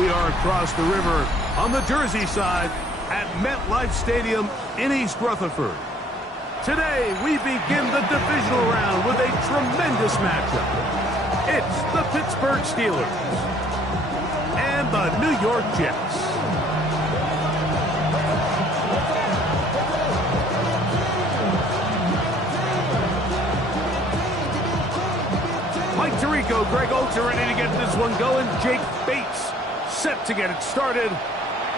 We are across the river on the Jersey side at MetLife Stadium in East Rutherford. Today, we begin the divisional round with a tremendous matchup. It's the Pittsburgh Steelers and the New York Jets. Mike Tirico, Greg Oates are ready to get this one going. Jake Bates set to get it started.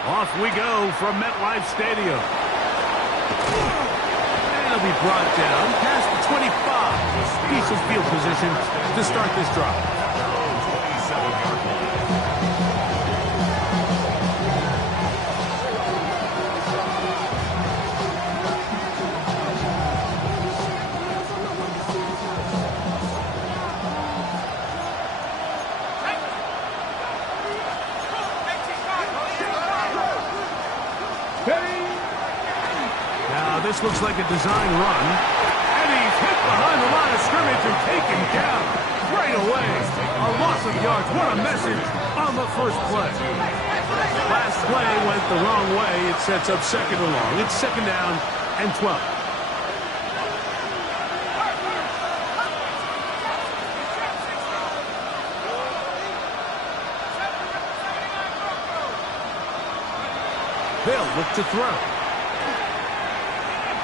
Off we go from MetLife Stadium. And it'll be brought down past the 25. Decent field position to start this drive. This looks like a design run, and he's hit behind the line of scrimmage and taken down right away. A loss of yards. What a message on the first play. Last play went the wrong way. It sets up second and long. It's second down and 12. They'll look to throw.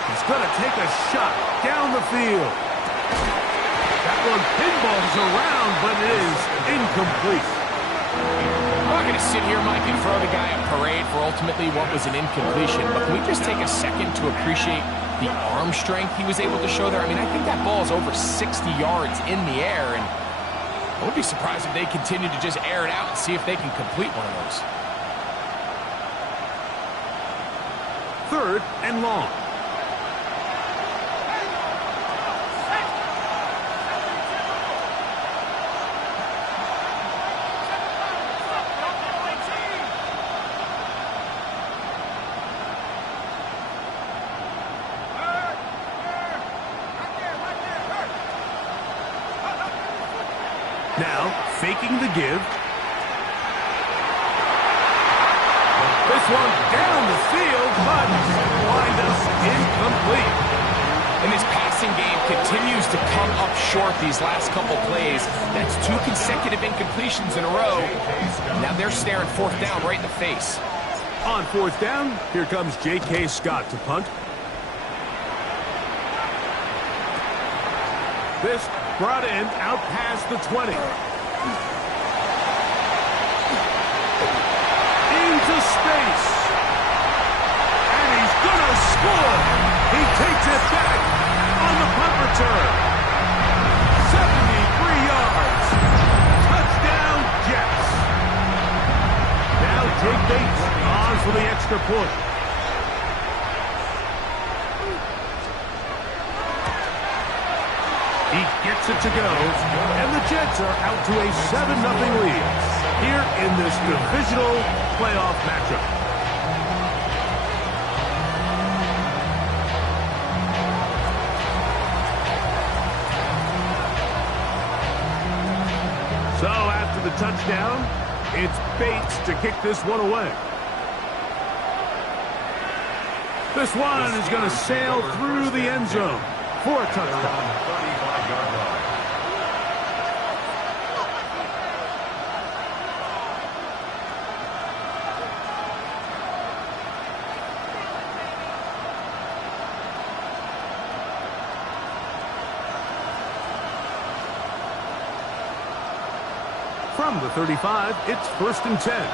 He's going to take a shot down the field. That one pinballs around, but it is incomplete. I'm not going to sit here, Mike, and throw the guy a parade for ultimately what was an incompletion, but can we just take a second to appreciate the arm strength he was able to show there? I mean, I think that ball is over 60 yards in the air, and I would be surprised if they continue to just air it out and see if they can complete one of those. Third and long. Now, faking the give. This one down the field, but lined up incomplete. And this passing game continues to come up short these last couple plays. That's 2 consecutive incompletions in a row. Now they're staring fourth down right in the face. On fourth down, here comes J.K. Scott to punt. This brought in out past the 20. Into space. And he's going to score. He takes it back on the punt return. 73 yards. Touchdown, Jets. Now Jake Bates on for the extra point. He gets it to go, and the Jets are out to a 7-0 lead here in this divisional playoff matchup. So after the touchdown, it's Bates to kick this one away. This one is going to sail through the end zone for a touchdown. From the 35, it's 1st and 10.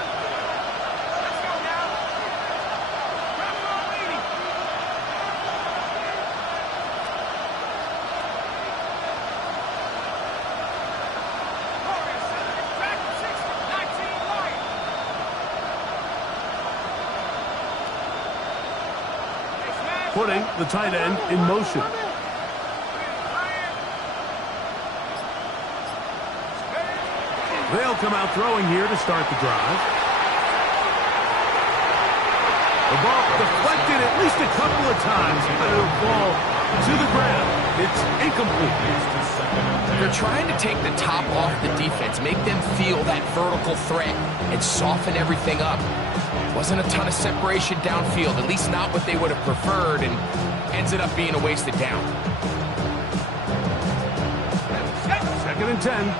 Putting the tight end in motion. They'll come out throwing here to start the drive. The ball deflected at least a couple of times, but it'll fall to the ground. It's incomplete. They're trying to take the top off the defense, make them feel that vertical threat, and soften everything up. Wasn't a ton of separation downfield, at least not what they would have preferred, and ended up being a wasted down. 2nd and 10.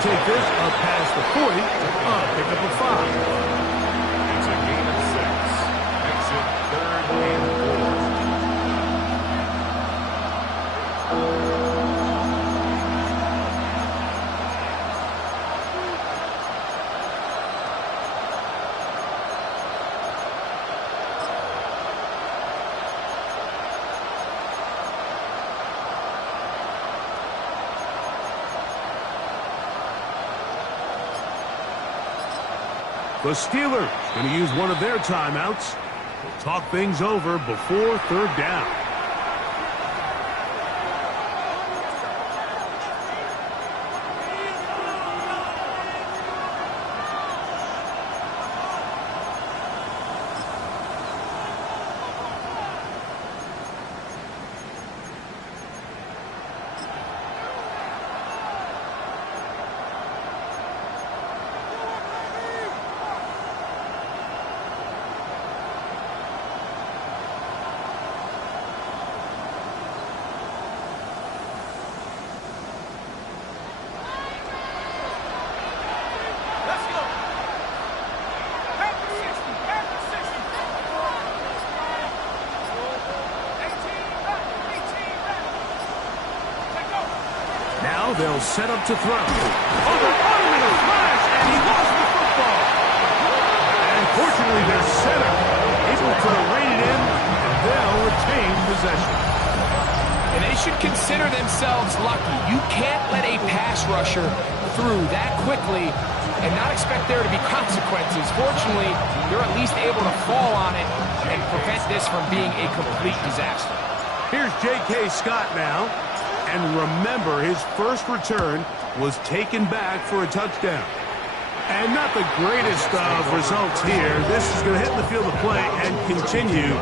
Take this up past the 40, pick up a 5. It's a gain of 6. Makes it 3rd and 4. The Steelers going to use one of their timeouts. We'll talk things over before 3rd down. They'll set up to throw. Oh, they're on him in a flash, and he lost the football. And fortunately, their center able to rein it in, and they'll retain possession. And they should consider themselves lucky. You can't let a pass rusher through that quickly and not expect there to be consequences. Fortunately, they're at least able to fall on it and prevent this from being a complete disaster. Here's J.K. Scott now. And remember, his first return was taken back for a touchdown. And not the greatest of results here. This is going to hit the field of play and continue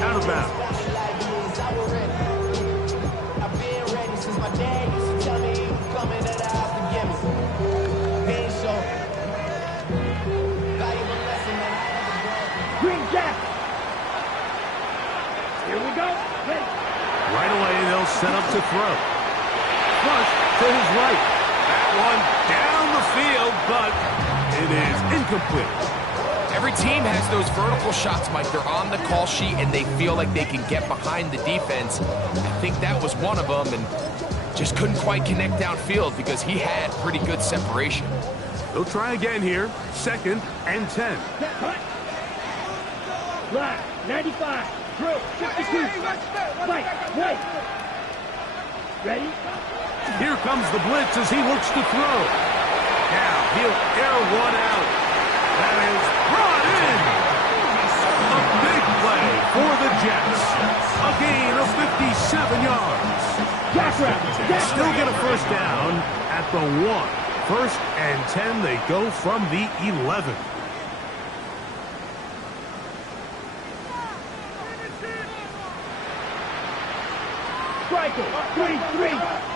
out of bounds. Green Jack. Here we go. Right away, they'll set up to throw. Flush to his right. That one down the field, but it is incomplete. Every team has those vertical shots, Mike. They're on the call sheet, and they feel like they can get behind the defense. I think that was one of them, and just couldn't quite connect downfield because he had pretty good separation. They'll try again here. 2nd and 10. Line, 95. Drill, 52. Fight, wait. Ready? Here comes the blitz as he looks to throw. Now he'll air one out. That is brought in. A big play for the Jets. A gain of 57 yards. Still get a first down at the 1. 1st and 10. They go from the 11. Striker, 3-3.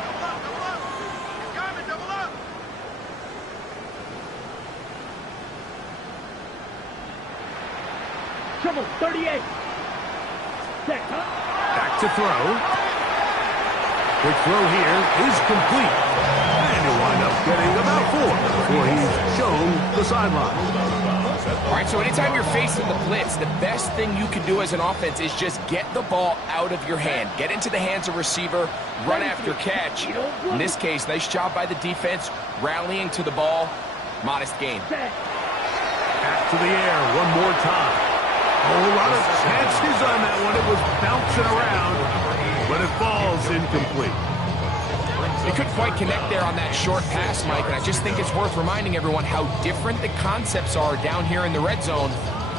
Triple, 38. Back to throw. Quick throw here is complete. And he'll wind up getting about 4 before he's shown the sideline. All right, so anytime you're facing the blitz, the best thing you can do as an offense is just get the ball out of your hand. Get into the hands of receiver, run after catch. In this case, nice job by the defense, rallying to the ball. Modest gain. Back to the air one more time. A whole lot of chances on that one. It was bouncing around, but it falls incomplete. They couldn't quite connect there on that short pass, Mike, and I just think it's worth reminding everyone how different the concepts are down here in the red zone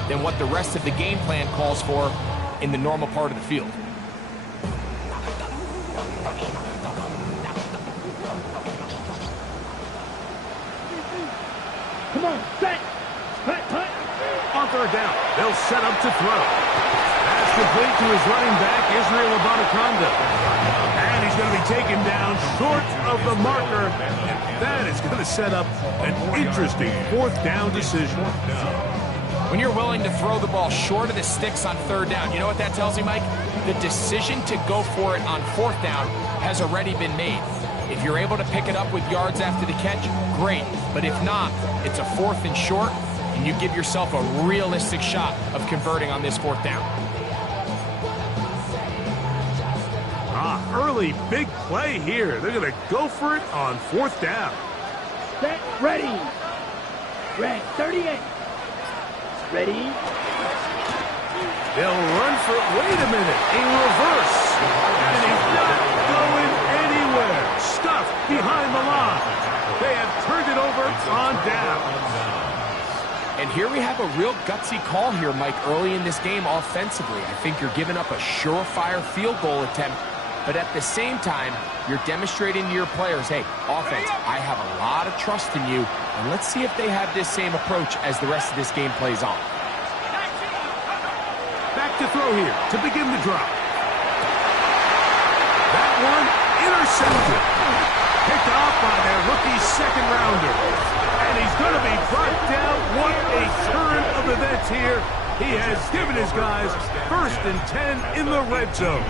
than what the rest of the game plan calls for in the normal part of the field. Come on, set. Hut, hut. On third down, they'll set up to throw. Pass complete to his running back, Israel Abanaconda. And he's going to be taken down short of the marker. And that is going to set up an interesting fourth down decision. When you're willing to throw the ball short of the sticks on third down, you know what that tells me, Mike? The decision to go for it on fourth down has already been made. If you're able to pick it up with yards after the catch, great. But if not, it's a fourth and short, and you give yourself a realistic shot of converting on this fourth down. Early big play here. They're going to go for it on fourth down. Set, ready. Red, 38. Ready. They'll run for it. Wait a minute. A reverse. And he's not going anywhere. Stuffed behind the line. They have turned it over on down. And here we have a real gutsy call here, Mike, early in this game offensively. I think you're giving up a surefire field goal attempt, but at the same time, you're demonstrating to your players, hey, offense, I have a lot of trust in you, and let's see if they have this same approach as the rest of this game plays on. Back to throw here to begin the drive. That one intercepted. Picked off by their rookie second rounder. And he's going to be brought down. What a turn of events here. He has given his guys 1st and 10 in the red zone.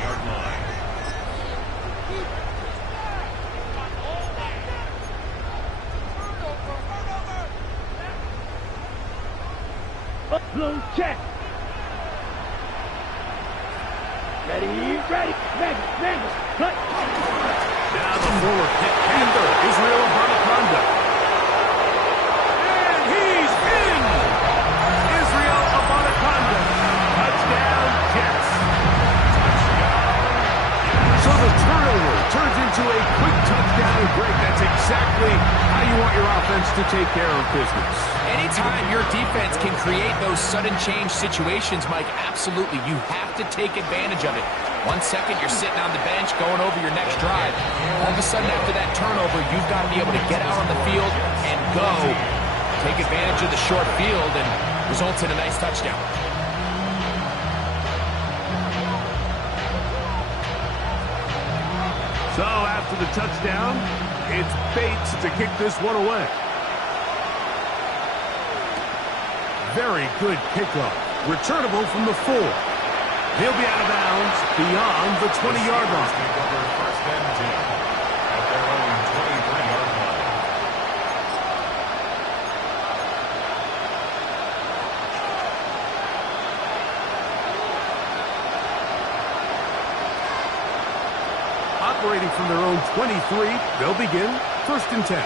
Upload check. Ready, ready. Magnus, cut. Now the forward Pitt Panther, Israel Abanaconda. And he's in! Israel Abanaconda. Touchdown, Jets. So the turnover turns into a quick touchdown break. That's exactly how you want your offense to take care of business. Anytime your defense can create those sudden change situations, Mike, absolutely, you have to take advantage of it. 1 second, you're sitting on the bench going over your next drive. All of a sudden, after that turnover, you've got to be able to get out on the field and go. Take advantage of the short field and results in a nice touchdown. So after the touchdown, it's Bates to kick this one away. Very good kickoff. Returnable from the 4. He'll be out of bounds beyond the 20-yard line. First and 10 at their own 23-yard line. Operating from their own 23, they'll begin 1st and 10.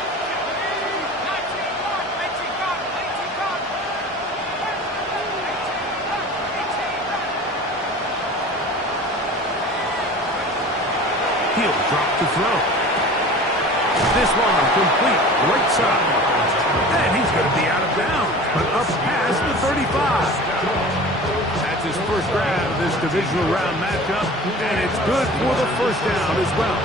He'll drop to throw. This one complete, right side. And he's going to be out of bounds, but up past the 35. That's his first grab of this divisional round matchup, and it's good for the first down as well.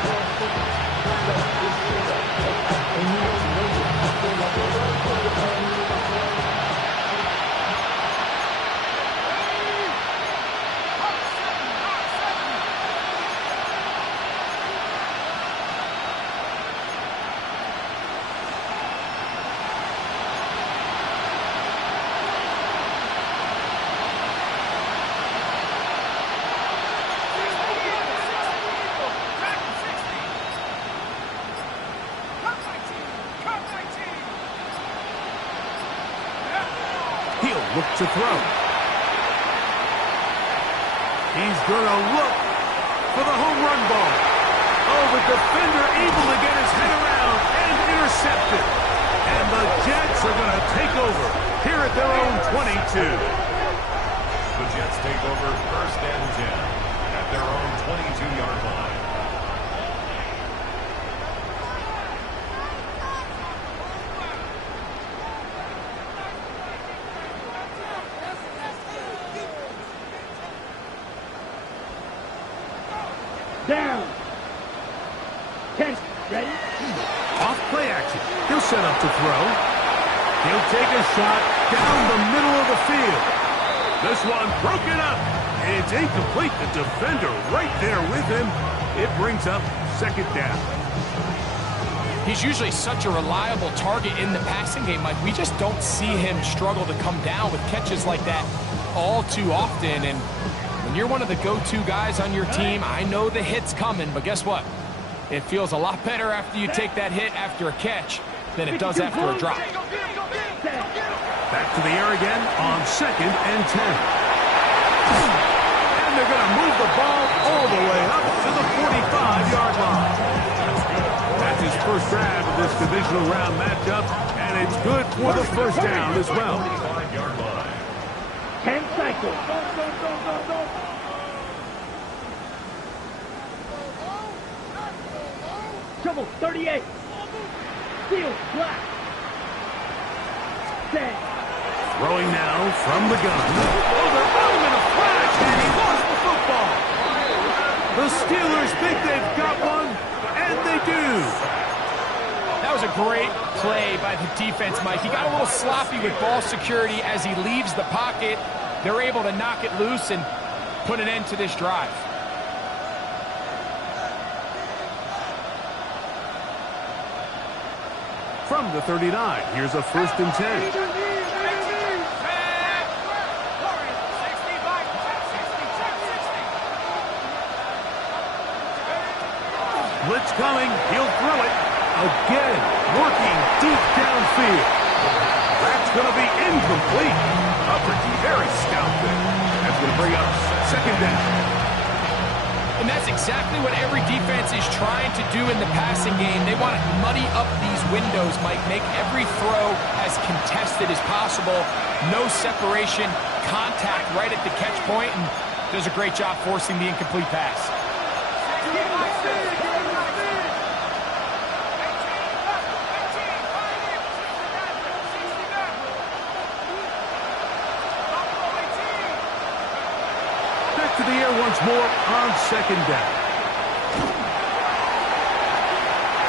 Look to throw. He's going to look for the home run ball. Oh, the defender able to get his head around and intercept it. And the Jets are going to take over here at their own 22. The Jets take over 1st and 10 at their own 22-yard line. Down. 10. Ready? Off play action. He'll set up to throw. He'll take a shot down the middle of the field. This one broken up. It's incomplete. The defender right there with him. It brings up second down. He's usually such a reliable target in the passing game, Mike. We just don't see him struggle to come down with catches like that all too often. And when you're one of the go-to guys on your team, I know the hit's coming, but guess what? It feels a lot better after you take that hit after a catch than it does after a drop. Back to the air again on 2nd and 10. And they're going to move the ball all the way up to the 45-yard line. That's his first grab of this divisional round matchup, and it's good for the first down as well. 10 cycles. Trouble 38. Steel black. Set. Throwing now from the gun. Oh, they're rolling in a flash, and he lost the football. The Steelers think they've got one, and they do. That was a great play by the defense, Mike. He got a little sloppy with ball security as he leaves the pocket. They're able to knock it loose and put an end to this drive. From the 39, here's a 1st and 10. Blitz coming, he'll throw it. Again, working deep downfield. That's going to be incomplete. Very stout there. That's going to bring up second down. And that's exactly what every defense is trying to do in the passing game. They want to muddy up these windows, Mike, make every throw as contested as possible. No separation, contact right at the catch point, and does a great job forcing the incomplete pass. To the air once more on second down.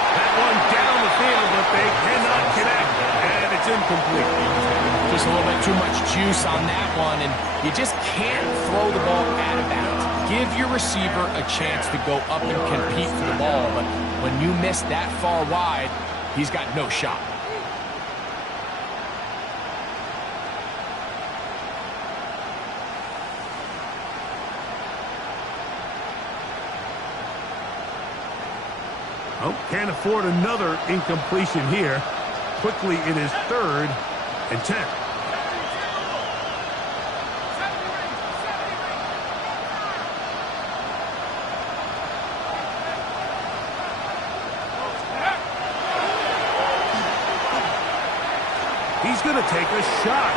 That one down the field, but they cannot connect, and it's incomplete. Just a little bit too much juice on that one, and you just can't throw the ball out of bounds. Give your receiver a chance to go up and compete for the ball, but when you miss that far wide, he's got no shot. Oh, can't afford another incompletion here. Quickly, it is 3rd and 10. He's going to take a shot.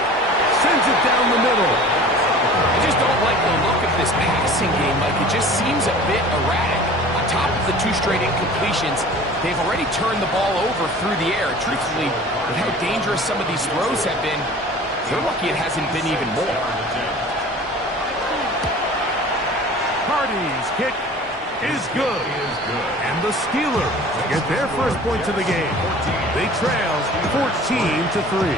Sends it down the middle. I just don't like the look of this passing game, Mike. It just seems a bit erratic. On top of the 2 straight incompletions, they've already turned the ball over through the air. Truthfully, with how dangerous some of these throws have been, they're lucky it hasn't been even more. Hardy's kick is good. And the Steelers get their first points of the game. They trail 14-3.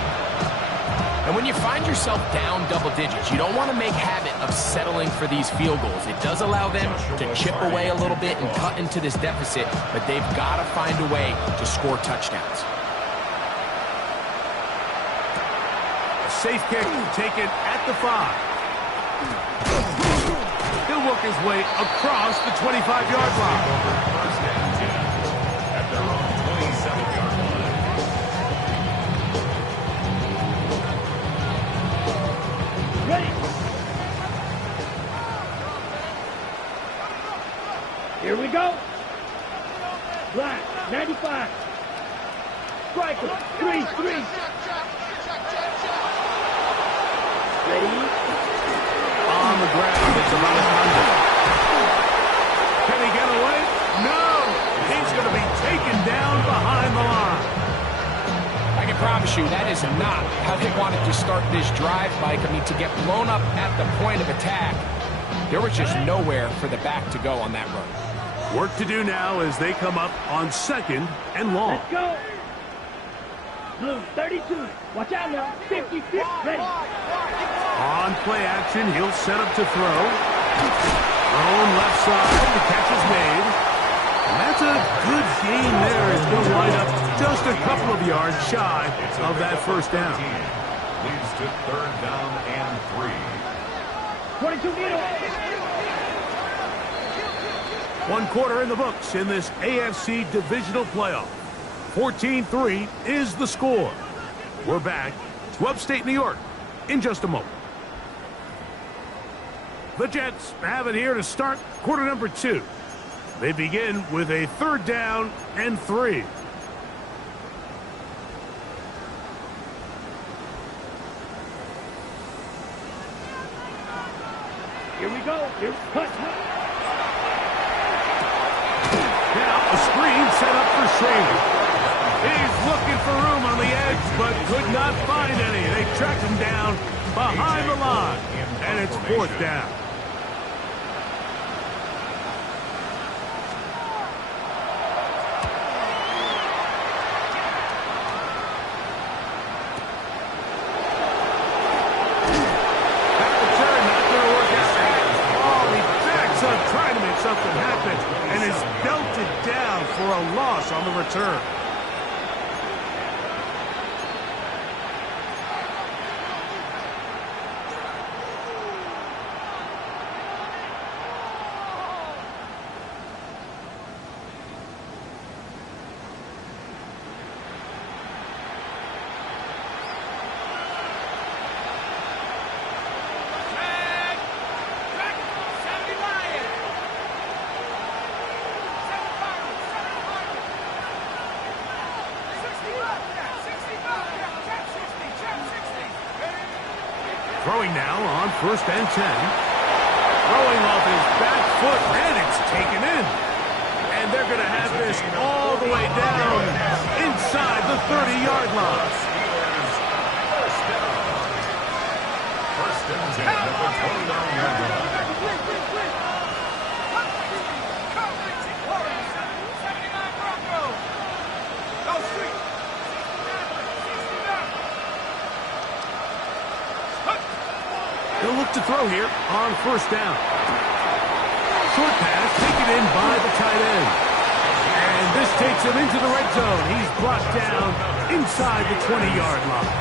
And when you find yourself down double digits, you don't want to make habit of settling for these field goals. It does allow them to chip away a little bit and cut into this deficit, but they've got to find a way to score touchdowns. A safe kick taken at the 5. He'll work his way across the 25-yard line. At their own 27-yard line. Ready. Here we go. Black, 95. Striker, 3. Ready. On the ground, it's about 100. Can he get away? No! He's going to be taken down behind the line. I can promise you that is not how they wanted to start this drive, Mike. I mean, to get blown up at the point of attack, there was just nowhere for the back to go on that run. Work to do now as they come up on 2nd and long. Let's go. Blue, 32. Watch out now. 50, 50. Ready. On play action, he'll set up to throw. Thrown left side, the catch is made. And that's a good gain there. It's going to wind up just a couple of yards shy of that first down. Leads to 3rd down and 3. 22 meters. 1 quarter in the books in this AFC divisional playoff. 14-3 is the score. We're back to upstate New York in just a moment. The Jets have it here to start quarter number 2. They begin with a 3rd down and 3. Here we go. Here, cut. Now a screen set up for Schrader. He's looking for room on the edge, but could not find any. They tracked him down behind the line, and it's 4th down. That return not going to work out. Oh, he backs up trying to make something happen, and is belted down for a loss on the return. Throwing now on 1st and 10. Throwing off his back foot, and it's taken in. And they're going to have this all the way down inside the 30-yard line. First and 10 at the 29-yard line. They'll look to throw here on 1st down. Short pass taken in by the tight end. And this takes him into the red zone. He's brought down inside the 20-yard line.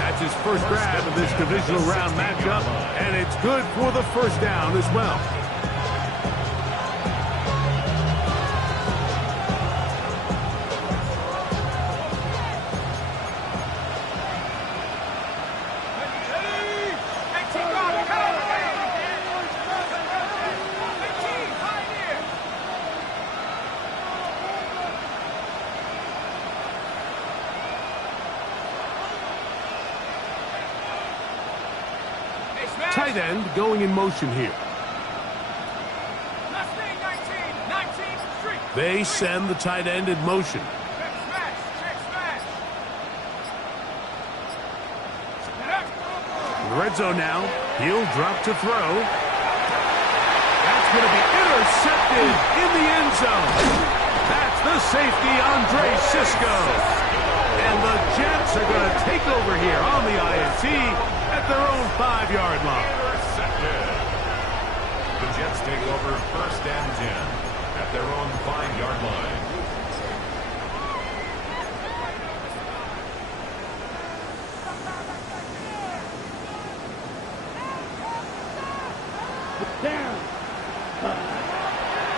That's his first grab of this divisional round matchup, and it's good for the 1st down as well. Tight end going in motion here. They send the tight end in motion. In the red zone now. He'll drop to throw. That's going to be intercepted in the end zone. That's the safety, Andre Cisco. And the Jets are going to take over here on the INT at their own 5-yard line. The Jets take over 1st and 10 at their own 5-yard line. Down.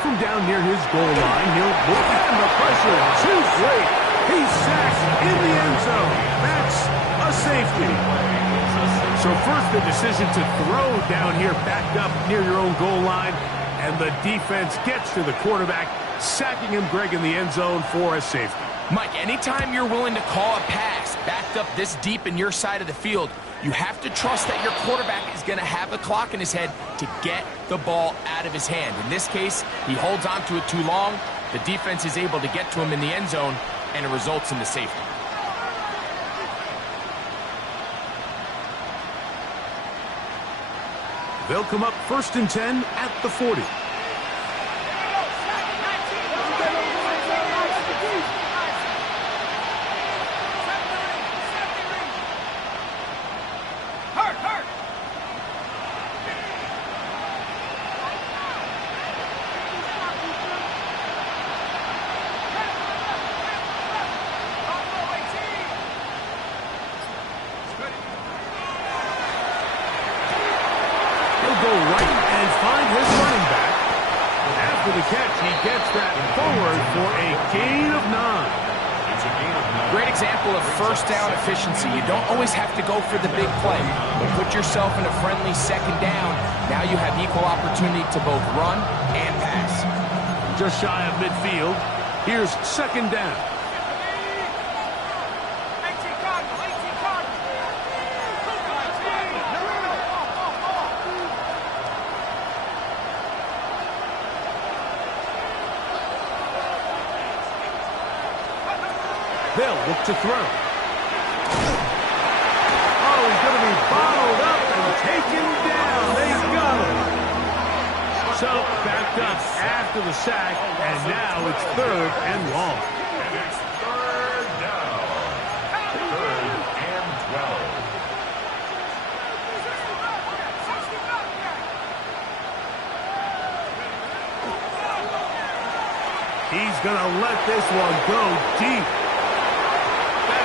From down near his goal line, he'll look at the pressure. Too great. He's sacked in the end zone. That's a safety. So first the decision to throw down here backed up near your own goal line, and the defense gets to the quarterback, sacking him, Greg, in the end zone for a safety. Mike, anytime you're willing to call a pass backed up this deep in your side of the field, you have to trust that your quarterback is going to have the clock in his head to get the ball out of his hand. In this case, he holds on to it too long. The defense is able to get to him in the end zone, and it results in the safety. They'll come up 1st and 10 at the 40. after the catch, he gets that forward for a gain of 9. Great example of first down efficiency. You don't always have to go for the big play, but put yourself in a friendly second down. Now you have equal opportunity to both run and pass. Just shy of midfield. Here's second down. They'll look to throw. Oh, he's going to be bottled up and taken down. They got him. So, backed up after the sack, and now it's 3rd and long. And it's 3rd down. 3rd and 12. He's going to let this one go deep.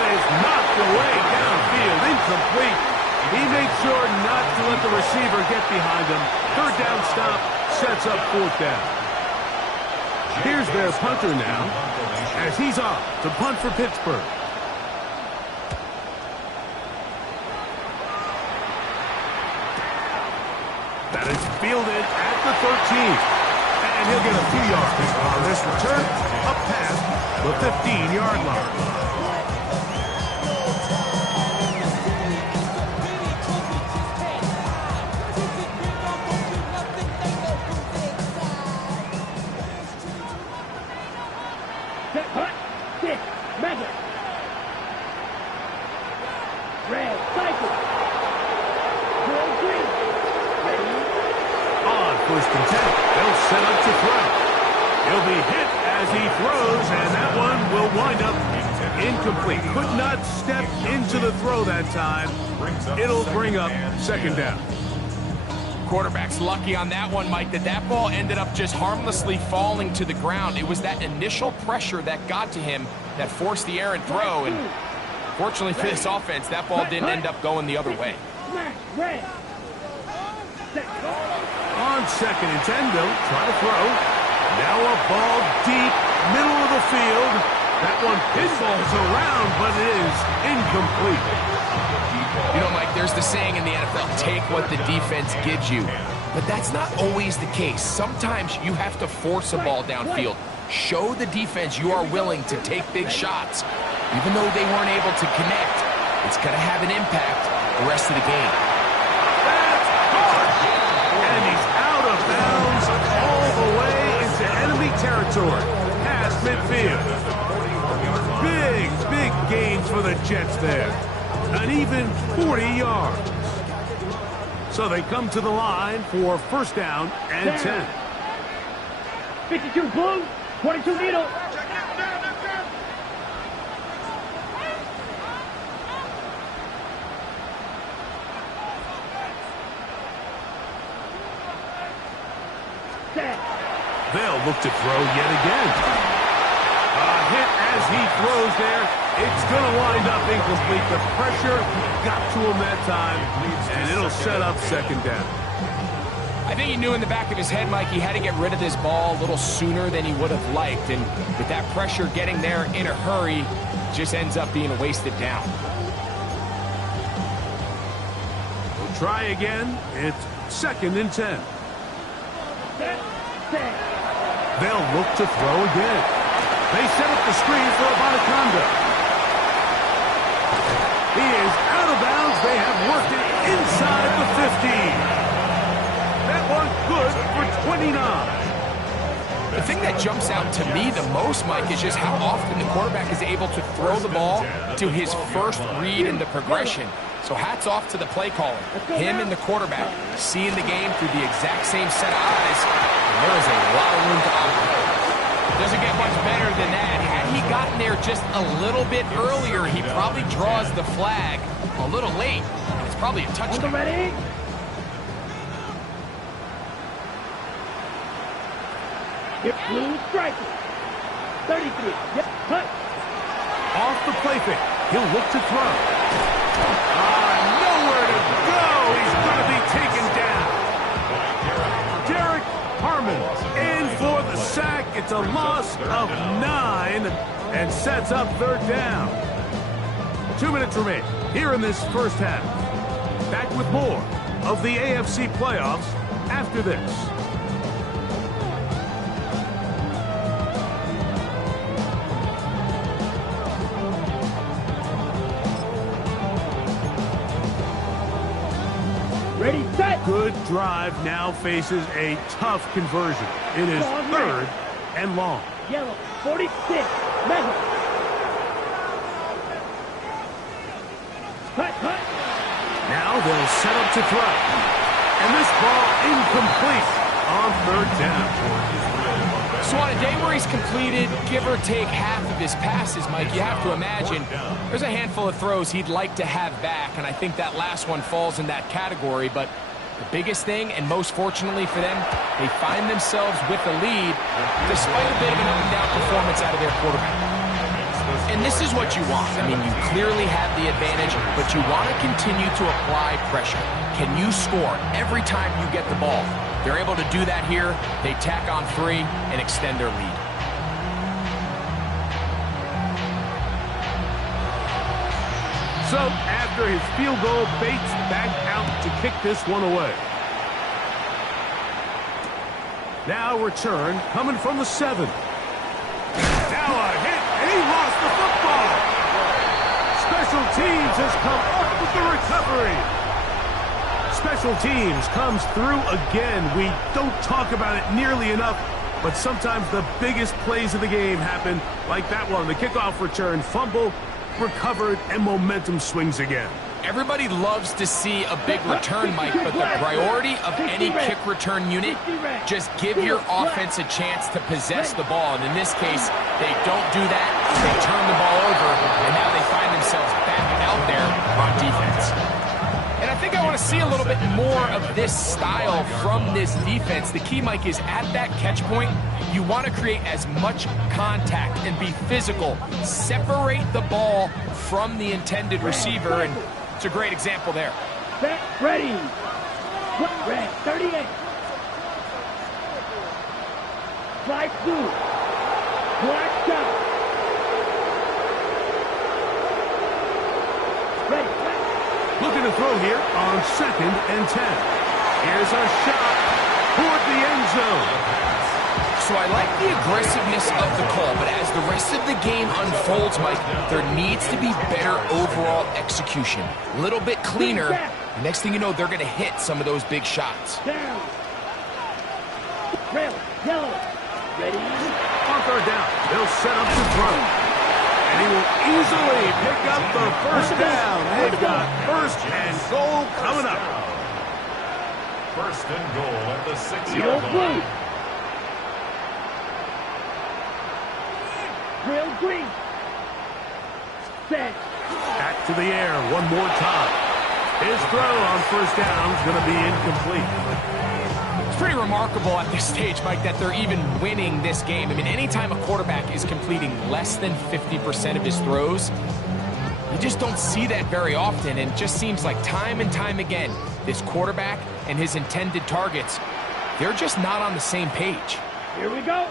Is knocked away downfield, incomplete. He made sure not to let the receiver get behind him. 3rd down stop sets up 4th down. Here's their punter now, as he's off to punt for Pittsburgh. That is fielded at the 13. And he'll get a few yards on this return, up past the 15-yard line. First and 10. They'll set up to throw. He'll be hit as he throws, and that one will wind up incomplete. Could not step into the throw that time. It'll bring up second down. Quarterback's lucky on that one, Mike, that ball ended up just harmlessly falling to the ground. It was that initial pressure that got to him that forced the errant throw, and fortunately for this offense, that ball didn't end up going the other way. On second and 10, they'll try to throw. Now a ball deep, middle of the field. That one pinballs around, but it is incomplete. You know, Mike, there's the saying in the NFL, take what the defense gives you. But that's not always the case. Sometimes you have to force a ball downfield. Show the defense you are willing to take big shots. Even though they weren't able to connect, it's going to have an impact the rest of the game. And he's out of bounds all the way into enemy territory, past midfield. Big gains for the Jets there. An even 40 yards. So they come to the line for first down and 10. 52 blue, 22 needle. They'll look to throw yet again. A hit as he throws there. It's going to wind up incomplete. The pressure got to him that time, and it'll set up second down. I think he knew in the back of his head, Mike, he had to get rid of this ball a little sooner than he would have liked. And with that pressure getting there in a hurry, just ends up being a wasted down. We'll try again. It's second and 10. They'll look to throw again. They set up the screen for Abonaconda. He is out of bounds. They have worked it inside the 15. That one good for 29. The thing that jumps out to me the most, Mike, is just how often the quarterback is able to throw the ball to his first read in the progression. So hats off to the play caller. Him and the quarterback seeing the game through the exact same set of eyes. And there is a lot of room to operate. Doesn't get much better than that. Had he gotten there just a little bit earlier, he probably draws the flag a little late. It's probably a touchdown. Ready? Yep, blue striker. 33. Yep, cut. Off the play fake. He'll look to throw. Nowhere to go. He's going to be taken down. Derek Harmon in for the It's a loss of 9 and sets up third down. 2 minutes remain here in this first half. Back with more of the AFC playoffs after this. Ready, set. Good drive now faces a tough conversion. It is third and long. Yellow, 46, metal. Cut. Now they'll set up to throw. And this ball incomplete on third down. So on a day where he's completed, give or take half of his passes, Mike, you have to imagine there's a handful of throws he'd like to have back, and I think that last one falls in that category. But the biggest thing, and most fortunately for them, they find themselves with the lead despite a bit of an up-and-down performance out of their quarterback. And this is what you want. I mean, you clearly have the advantage, but you want to continue to apply pressure. Can you score every time you get the ball? They're able to do that here. They tack on 3 and extend their lead. So after his field goal, Bates back out to kick this one away. Now return coming from the 7. Now a hit, and he lost the football. Special teams has come up with the recovery. Special teams comes through again. We don't talk about it nearly enough, but sometimes the biggest plays of the game happen like that one. The kickoff return, fumble, recovered, and momentum swings again. Everybody loves to see a big return, Mike, but the priority of any kick return unit, just give your offense a chance to possess the ball. And in this case, they don't do that. They turn the ball over, and now they find themselves back out there on defense. And I think I want to see a little bit more of this style from this defense. The key, Mike, is at that catch point, you want to create as much contact and be physical. Separate the ball from the intended receiver, and it's a great example there. Set, ready. Red, 38. Slide through. Black shot. Ready. Looking to throw here on 2nd and 10. Here's a shot toward the end zone. So I like the aggressiveness of the call, but as the rest of the game unfolds, Mike, there needs to be better overall execution. A little bit cleaner. Next thing you know, they're going to hit some of those big shots. Down. Rail, yellow. Ready. On third down, they'll set up to throw. And he will easily pick up the first down. They've got first and goal coming up. First and goal at the 6-yard line. Drill green. Set. Back to the air one more time. His throw on first down is going to be incomplete. It's pretty remarkable at this stage, Mike, that they're even winning this game. I mean, anytime a quarterback is completing less than 50% of his throws, you just don't see that very often, and it just seems like time and time again, this quarterback and his intended targets, they're just not on the same page. Here we go.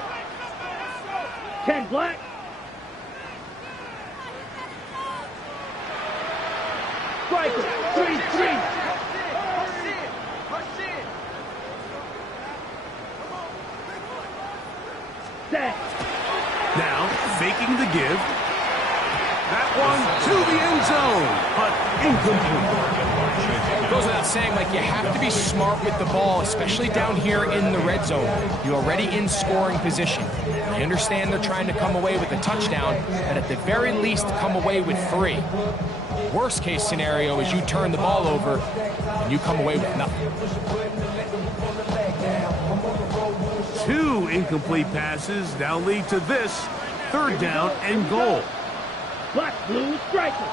10 black. Striker, 3-3. Set. Now, faking the give. That one to the end zone, but incomplete. Goes without saying, like, you have to be smart with the ball, especially down here in the red zone. You're already in scoring position. I understand they're trying to come away with a touchdown, but at the very least, come away with 3. Worst case scenario is you turn the ball over and you come away with nothing. 2 incomplete passes now lead to this third down and goal. Black, blue, striker.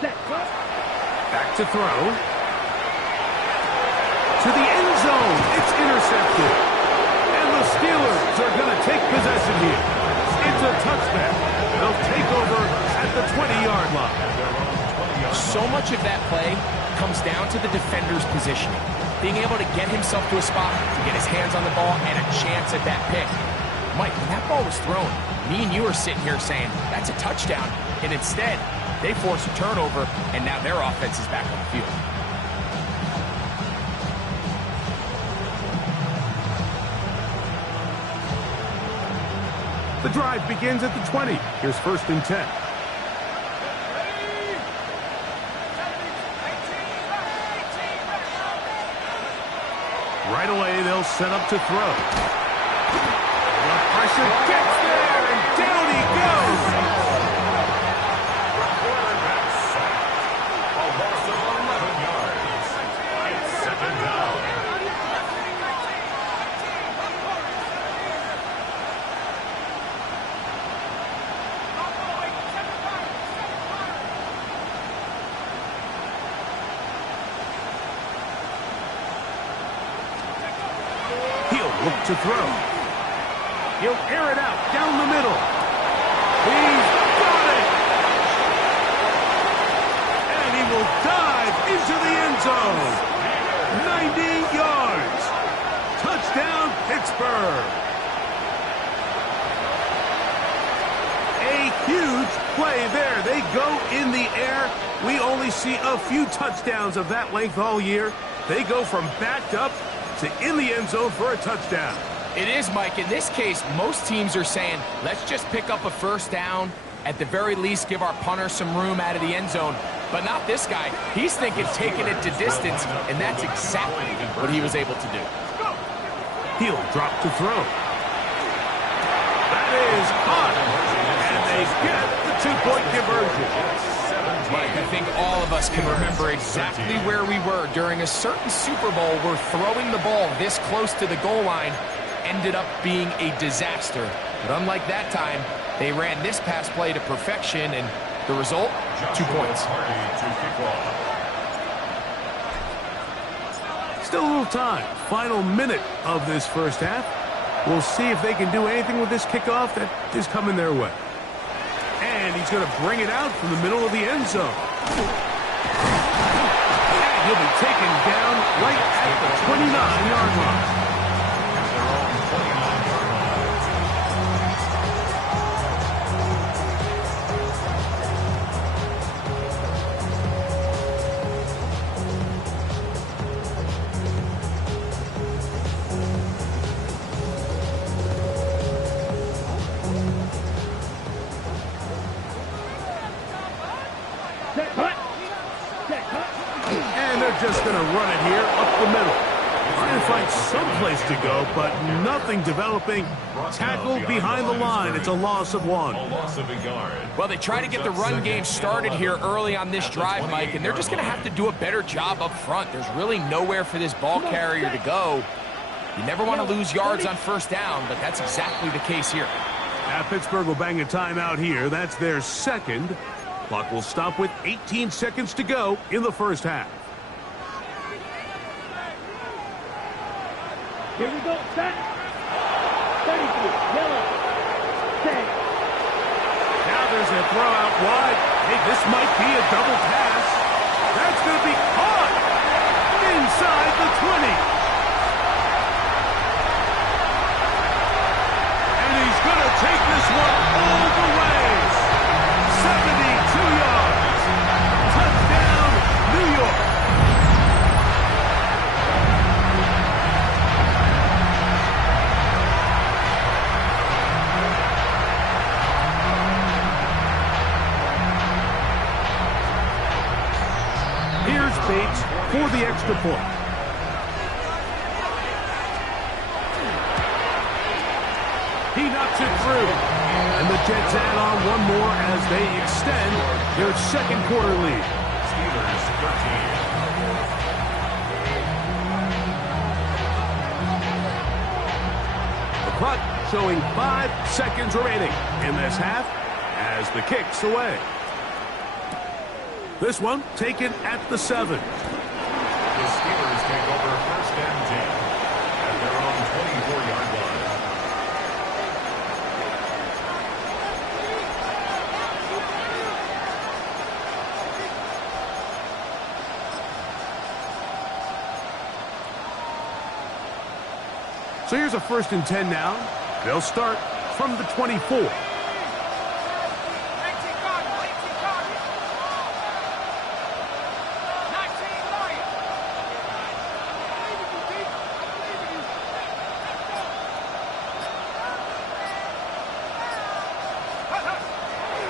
Set. Back to throw. To the end zone. It's intercepted. And the Steelers are going to take possession here. It's a touchback. They'll take over at the 20-yard line. So much of that play comes down to the defender's positioning. Being able to get himself to a spot, to get his hands on the ball, and a chance at that pick. Mike, when that ball was thrown, me and you are sitting here saying, that's a touchdown. And instead, they force a turnover, and now their offense is back on the field. The drive begins at the 20. Here's 1st and 10. Right away, they'll set up to throw. The pressure gets there, and down he goes. Quarterback sacked. A loss of 11 yards. It's 2nd down. He'll look to throw. He'll air it out down the middle. He's got it! And he will dive into the end zone. 90 yards. Touchdown, Pittsburgh. A huge play there. They go in the air. We only see a few touchdowns of that length all year. They go from backed up to in the end zone for a touchdown. It is, Mike. In this case, most teams are saying, let's just pick up a 1st down. At the very least, give our punter some room out of the end zone. But not this guy. He's thinking taking it to distance, and that's exactly what he was able to do. He'll drop to throw. That is caught. And they get the 2-point conversion. Mike, I think all of us can remember exactly where we were during a certain Super Bowl where throwing the ball this close to the goal line ended up being a disaster. But unlike that time, they ran this pass play to perfection, and the result, 2 points. Still a little time. Final minute of this first half. We'll see if they can do anything with this kickoff that is coming their way. And he's going to bring it out from the middle of the end zone. And he'll be taken down right at the 29-yard line. At their own 29-yard line. And they're just going to run it here up the middle. Trying to find some place to go, but nothing developing. Tackle behind the line. It's a loss of 1. A loss of a yard. Well, they try to get the run game started here early on this drive, Mike, and they're just going to have to do a better job up front. There's really nowhere for this ball carrier to go. You never want to lose yards on 1st down, but that's exactly the case here. Now Pittsburgh will bang a timeout here. That's their 2nd. Clock will stop with 18 seconds to go in the first half. Here we go, set. 33, yellow, set. Now there's a throw out wide. Hey, this might be a double pass. That's going to be caught inside the 20. And he's going to take this one all the way. 72 yards. Touchdown, New York. Here's Bates for the extra point. He knocks it through. And the Jets add on one more as they extend their 2nd quarter lead. Steelers 13. The clock showing 5 seconds remaining in this half as the kick's away. This one taken at the 7. The Steelers take over 1st and 10 at their own 24-yard line. So here's a 1st and 10 now. They'll start from the 24.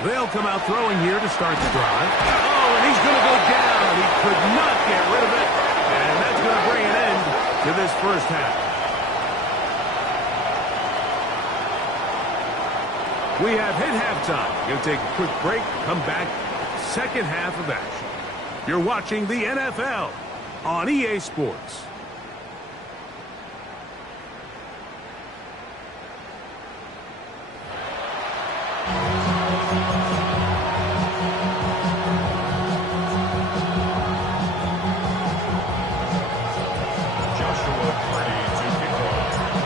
They'll come out throwing here to start the drive. Oh, and he's going to go down. He could not get rid of it. And that's going to bring an end to this first half. We have hit halftime. Going to take a quick break. Come back. Second half of action. You're watching the NFL on EA Sports.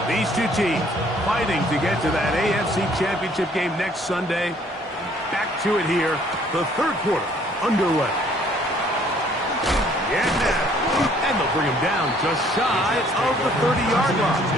These two teams fighting to get to that AFC Championship game next Sunday. Back to it here. The third quarter underway. Yeah, and they'll bring him down just shy of the 30-yard line.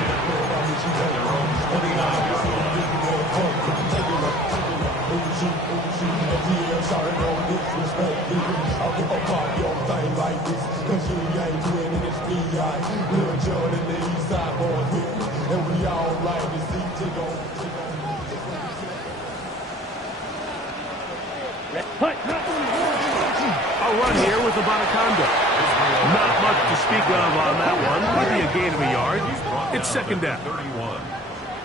A run here with the Bonaconda. Not much to speak of on that one. Maybe a gain of a yard. It's second down. 31.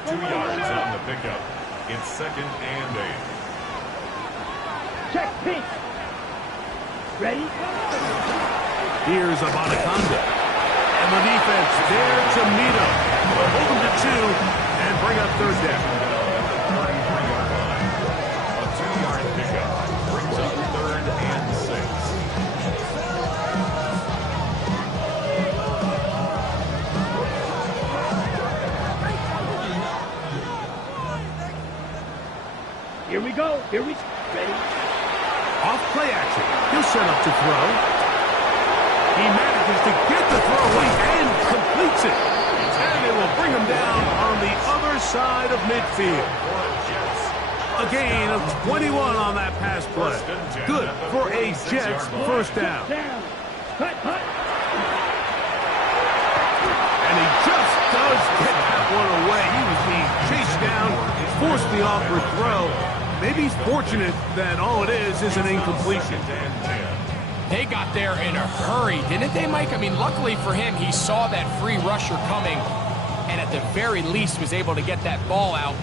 2 yards on the pickup. It's 2nd and 8. Check, pink. Ready? Here's a Bonaconda. And the defense there to meet him. They'll hold him to 2 and bring up third down. A 2-yard pickup brings up 3rd and 6. Here we go. Here we ready. Off play action. He'll set up to throw. He manages to get the throw away and completes it. And they will bring him down on the other side of midfield. A gain of 21 on that pass play. Good for a Jets first down. Hut, hut. And he just does get that one away. He was being chased down, forced the awkward throw. Maybe he's fortunate that all it is an incompletion. They got there in a hurry, didn't they, Mike? I mean, luckily for him, he saw that free rusher coming and at the very least was able to get that ball out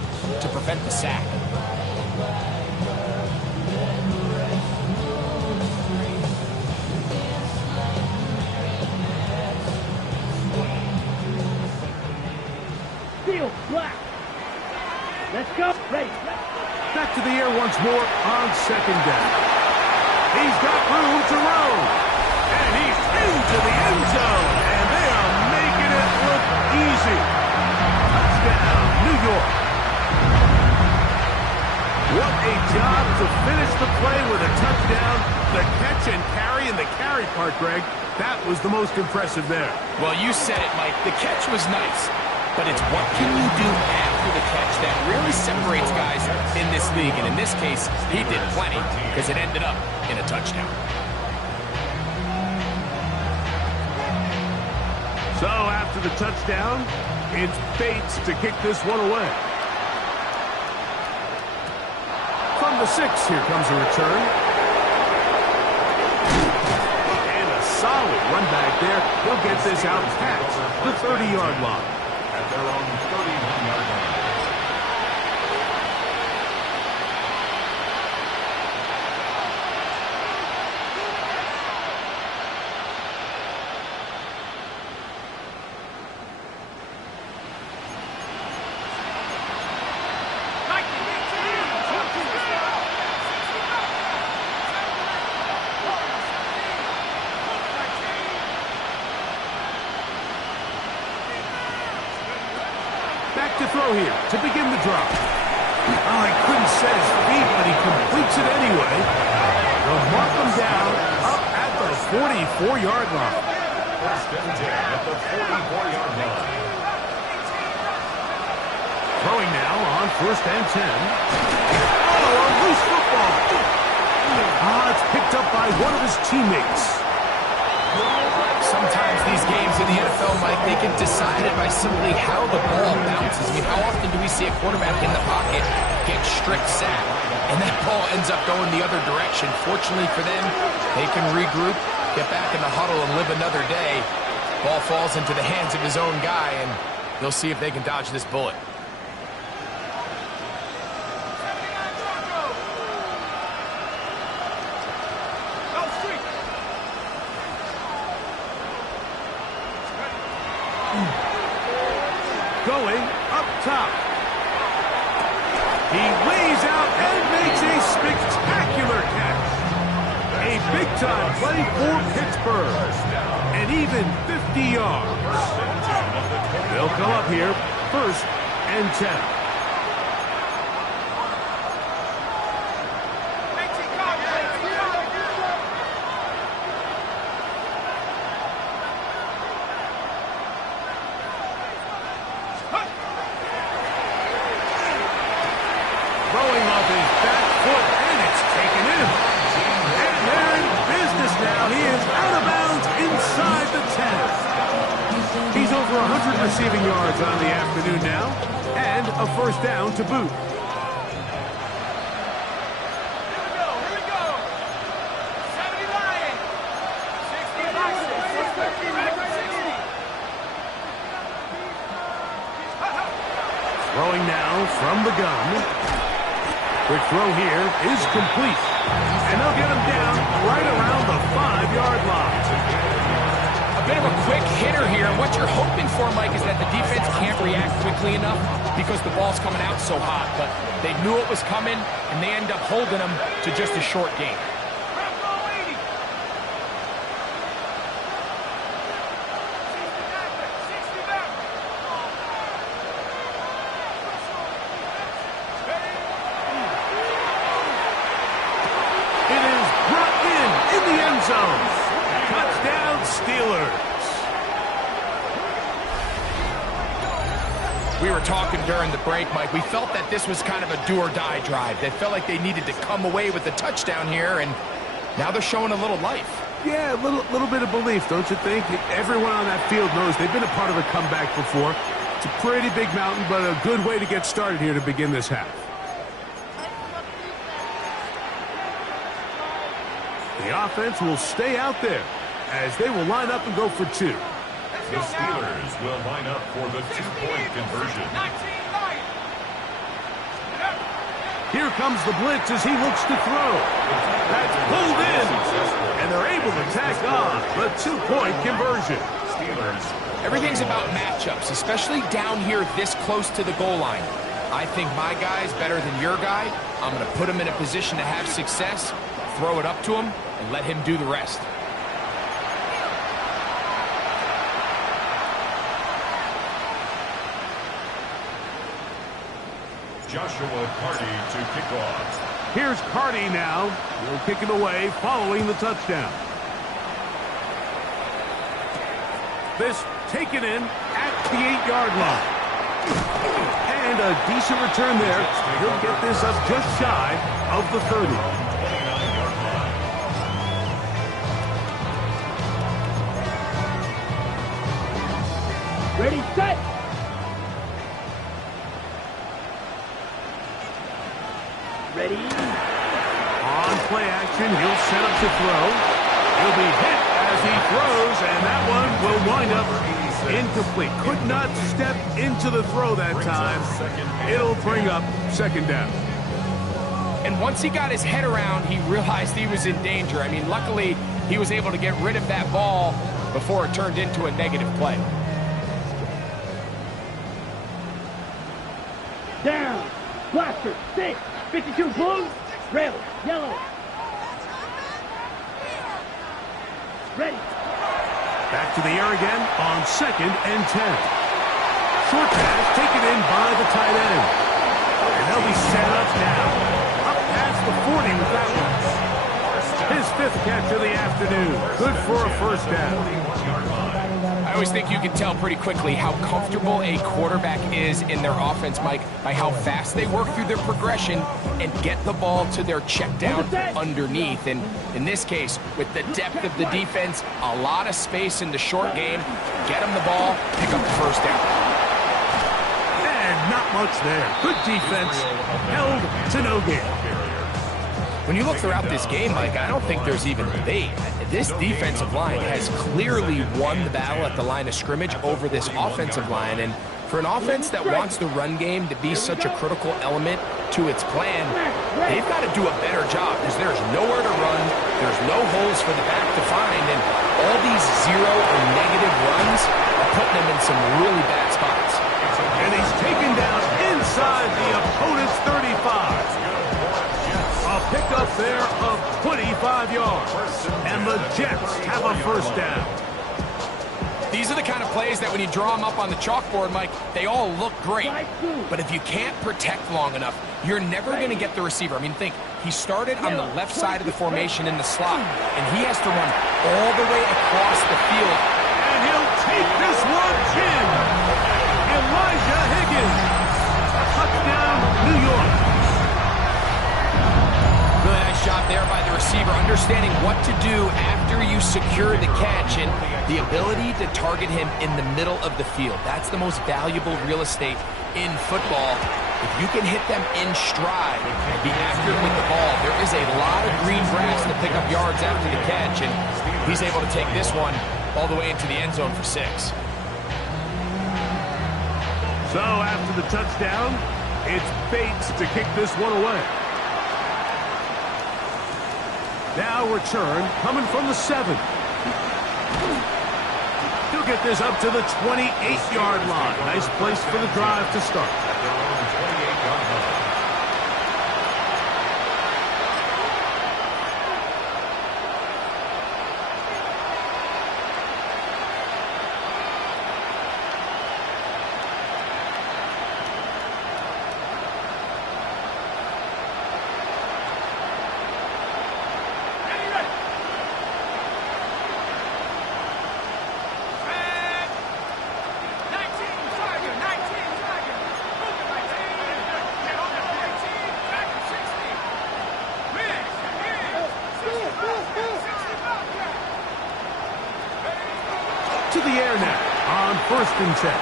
to prevent the sack. Steel, black. Let's go. Ready. Back to the air once more on second down. He's got room to roam. And he's into the end zone. And they are making it look easy. Touchdown, New York. What a job to finish the play with a touchdown. The catch and carry, and the carry part, Greg, that was the most impressive there. Well, you said it, Mike. The catch was nice. But it's what can you do after the catch that really separates guys in this league. And in this case, he did plenty because it ended up in a touchdown. So after the touchdown, it's Bates to kick this one away. From the 6, here comes a return. And a solid run back there. He'll get this out past the 30-yard line. At their own 31-yard line. To throw here to begin the drive. Oh, he couldn't set his feet, but he completes it anyway. They'll mark him down up at the 44-yard line. First and 10 at the 44-yard line. Throwing now on 1st and 10. Oh, a loose football. It's picked up by one of his teammates. Sometimes these games in the NFL, Mike, they get decided by simply how the ball bounces. I mean, how often do we see a quarterback in the pocket get strict sack, and that ball ends up going the other direction? Fortunately for them, they can regroup, get back in the huddle, and live another day. Ball falls into the hands of his own guy, and they'll see if they can dodge this bullet. Going up top. He lays out and makes a spectacular catch. A big-time play for Pittsburgh. And even 50 yards. They'll come up here, 1st and 10. Throwing off his back foot, and it's taken in. And they're in business now. He is out of bounds inside the 10. He's over 100 receiving yards on the afternoon now, and a 1st down to boot. Here we go. 70 Lions. 60 Throwing now from the gun. Quick throw here is complete. And they'll get him down right around the 5-yard line. A bit of a quick hitter here. What you're hoping for, Mike, is that the defense can't react quickly enough because the ball's coming out so hot. But they knew it was coming, and they end up holding them to just a short gain. Zone. Touchdown, Steelers. We were talking during the break, Mike. We felt that this was kind of a do-or-die drive. They felt like they needed to come away with a touchdown here, and now they're showing a little life. Yeah, a little bit of belief, don't you think? Everyone on that field knows they've been a part of a comeback before. It's a pretty big mountain, but a good way to get started here to begin this half. The offense will stay out there as they will line up and go for 2. The Steelers will line up for the 2-point conversion. Here comes the blitz as he looks to throw. That's pulled in, and they're able to tack on the 2-point conversion. Steelers. Everything's about matchups, especially down here this close to the goal line. I think my guy's better than your guy. I'm going to put him in a position to have success, throw it up to him, and let him do the rest. Joshua Carty to kick off. Here's Carty now. He'll kick it away following the touchdown. This taken in at the 8-yard line. And a decent return there. He'll get this up just shy of the 30. 29-yard line. Ready, set. Ready. On play action, he'll set up to throw. He'll be hit as he throws, and that one will wind up incomplete. Could not step into the throw that time. It'll bring up 2nd down. And once he got his head around, he realized he was in danger. I mean, luckily, he was able to get rid of that ball before it turned into a negative play. Down. Blaster. 6. 52 blue. Red. Yellow. Ready. Back to the air again on 2nd and 10. Short pass taken in by the tight end. And they'll be set up now. Up past the 40 with that one. His 5th catch of the afternoon. Good for a 1st down. I I always think you can tell pretty quickly how comfortable a quarterback is in their offense, Mike, by how fast they work through their progression and get the ball to their check down underneath. And in this case, with the depth of the defense, a lot of space in the short game, get them the ball, pick up the first down. And not much there. Good defense, held to no gain. When you look throughout this game, Mike, I don't think there's even debate. This defensive line has clearly won the battle at the line of scrimmage over this offensive line. And for an offense that wants the run game to be such a critical element to its plan, they've got to do a better job because there's nowhere to run, there's no holes for the back to find, and all these zero or negative runs are putting them in some really bad spots. And he's taken down inside the opponent's 35. A pickup there of 25 yards. And the Jets have a first down. These are the kind of plays that when you draw them up on the chalkboard, Mike, they all look great. But if you can't protect long enough, you're never going to get the receiver. I mean, think, he started on the left side of the formation in the slot, and he has to run all the way across the field. And he'll take this one in. Elijah Higgins. Touchdown, New York. Really nice job there by the receiver, understanding what to do after you secure the catch and the ability to target him in the middle of the field. That's the most valuable real estate in football. If you can hit them in stride and be accurate with the ball, there is a lot of green grass to pick up yards after the catch, and he's able to take this one all the way into the end zone for 6. So after the touchdown, it's Bates to kick this one away. Now return coming from the 7. He'll get this up to the 28-yard line. Nice place for the drive to start. To the air now on 1st and 10.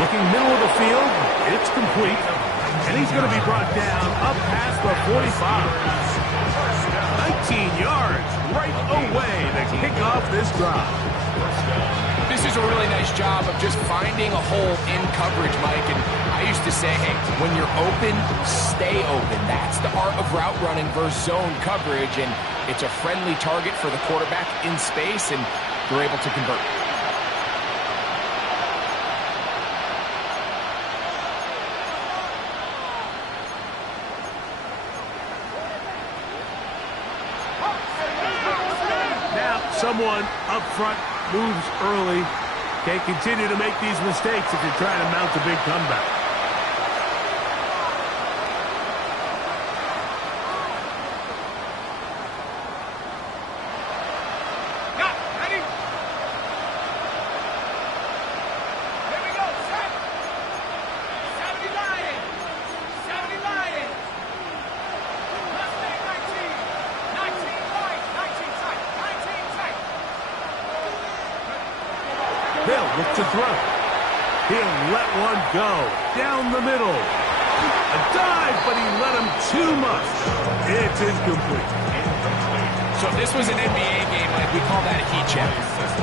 Looking middle of the field, it's complete. And he's going to be brought down up past the 45. 19 yards right away to kick off this drive. This is a really nice job of just finding a hole in coverage, Mike. And I used to say, hey, when you're open, stay open. That's the art of route running versus zone coverage. And it's a friendly target for the quarterback in space, and they're able to convert. Now someone up front moves early. Can't continue to make these mistakes if you're trying to mount a big comeback. They'll look to throw. He'll let one go down the middle. A dive, but he let him too much. It's incomplete. So if this was an NBA game, like, we call that a heat check.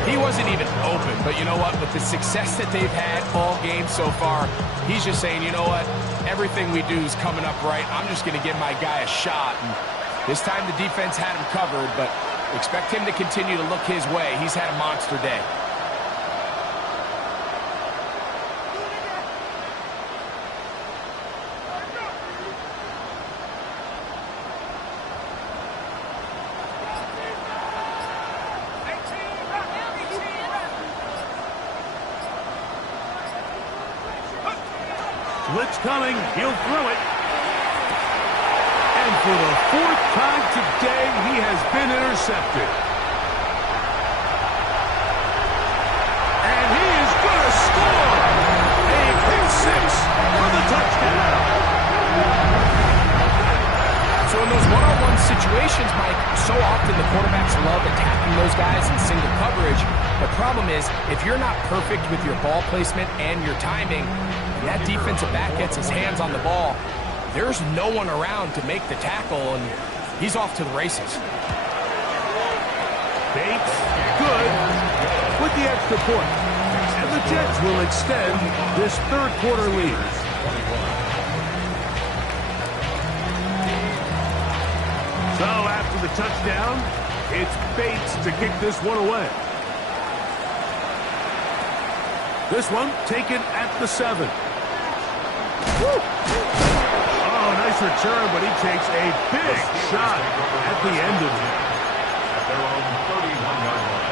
He wasn't even open, but you know what? With the success that they've had all game so far, he's just saying, you know what? Everything we do is coming up right. I'm just going to give my guy a shot. And this time the defense had him covered, but expect him to continue to look his way. He's had a monster day. Blitz coming, he'll throw it. And for the 4th time today, he has been intercepted. so often the quarterbacks love attacking those guys in single coverage. The problem is, if you're not perfect with your ball placement and your timing, and that defensive back gets his hands on the ball, there's no one around to make the tackle, and he's off to the races. Bates, good, with the extra point. And the Jets will extend this third quarter lead. So after the touchdown, it's Bates to kick this one away. This one taken at the 7. Woo! Oh, nice return, but he takes a big shot at the end of it. At their own 31-yard line.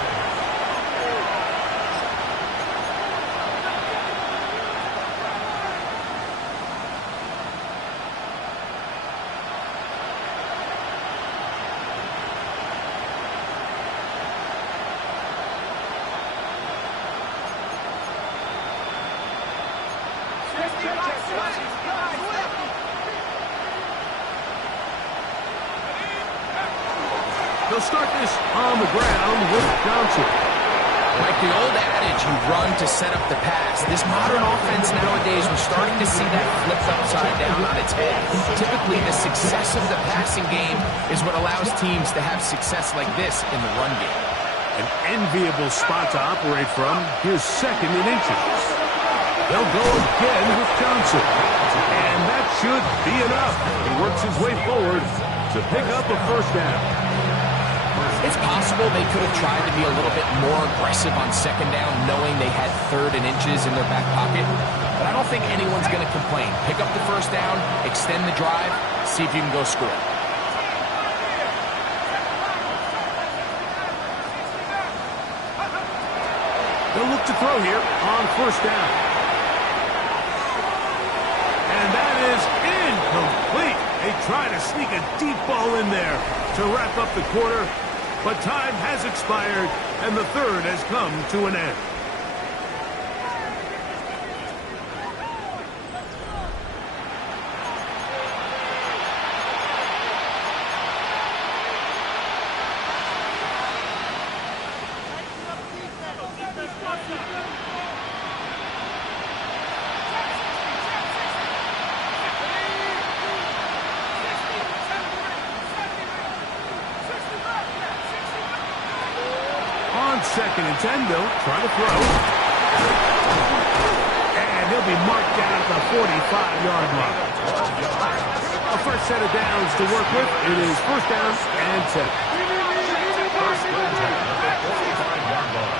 They'll start this on the ground with Johnson. Like the old adage, you run to set up the pass. This modern offense nowadays, we're starting to see that flipped upside down on its head. Typically, the success of the passing game is what allows teams to have success like this in the run game. An enviable spot to operate from. Here's 2nd and inches. They'll go again with Johnson. And that should be enough. He works his way forward to pick up a first down. It's possible they could have tried to be a little bit more aggressive on 2nd down, knowing they had 3rd and inches in their back pocket. But I don't think anyone's going to complain. Pick up the first down, extend the drive, see if you can go score. They'll look to throw here on 1st down. And that is incomplete. They try to sneak a deep ball in there to wrap up the quarter. But time has expired, and the 3rd has come to an end. On 2nd and 10, they'll try to throw. And he'll be marked down at the 45-yard line. A first set of downs to work with. It is 1st down and 10. First and 10 at the 45-yard line.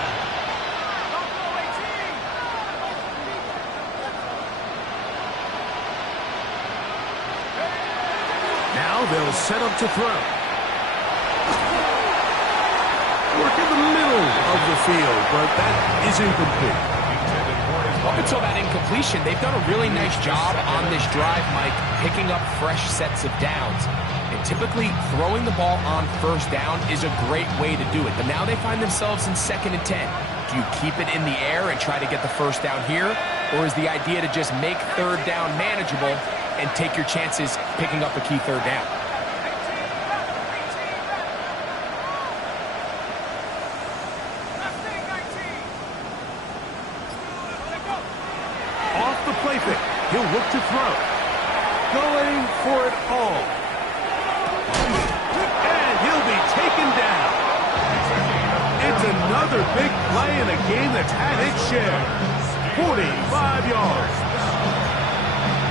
Now they'll set up to throw. Work in the middle of the field, but that is incomplete. Up until that incompletion, they've done a really nice job on this drive, Mike, picking up fresh sets of downs. And typically, throwing the ball on 1st down is a great way to do it. But now they find themselves in 2nd and 10. Do you keep it in the air and try to get the 1st down here? Or is the idea to just make 3rd down manageable and take your chances picking up a key 3rd down? He'll look to throw. Going for it all. And he'll be taken down. It's another big play in a game that's had its share. 45 yards.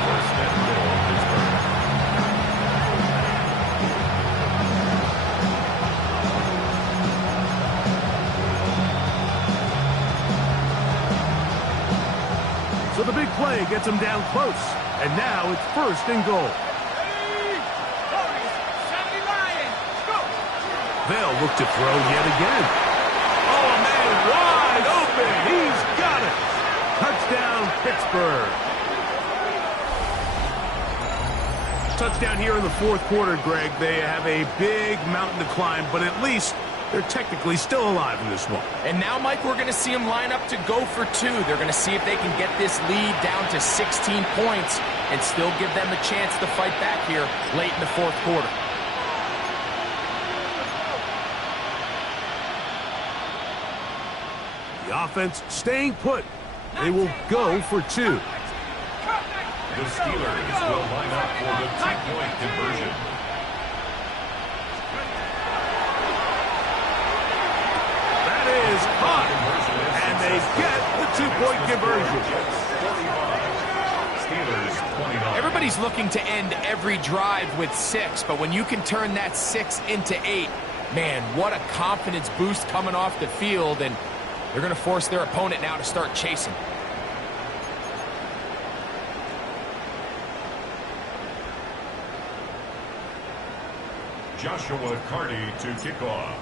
First and goal, Pittsburgh. So the big play gets him down close. And now it's 1st and goal. They'll look to throw yet again. Oh, man, wide open. He's got it. Touchdown, Pittsburgh. Touchdown here in the 4th quarter, Greg. They have a big mountain to climb, but at least they're technically still alive in this one. And now, Mike, we're going to see them line up to go for 2. They're going to see if they can get this lead down to 16 points and still give them a chance to fight back here late in the 4th quarter. Offense staying put. They will go for 2. The Steelers will line up for the 2-point conversion. That is caught. And they get the 2-point conversion. Steelers 29. Everybody's looking to end every drive with 6, but when you can turn that 6 into 8, man, what a confidence boost coming off the field, and they're going to force their opponent now to start chasing. Joshua Carty to kick off.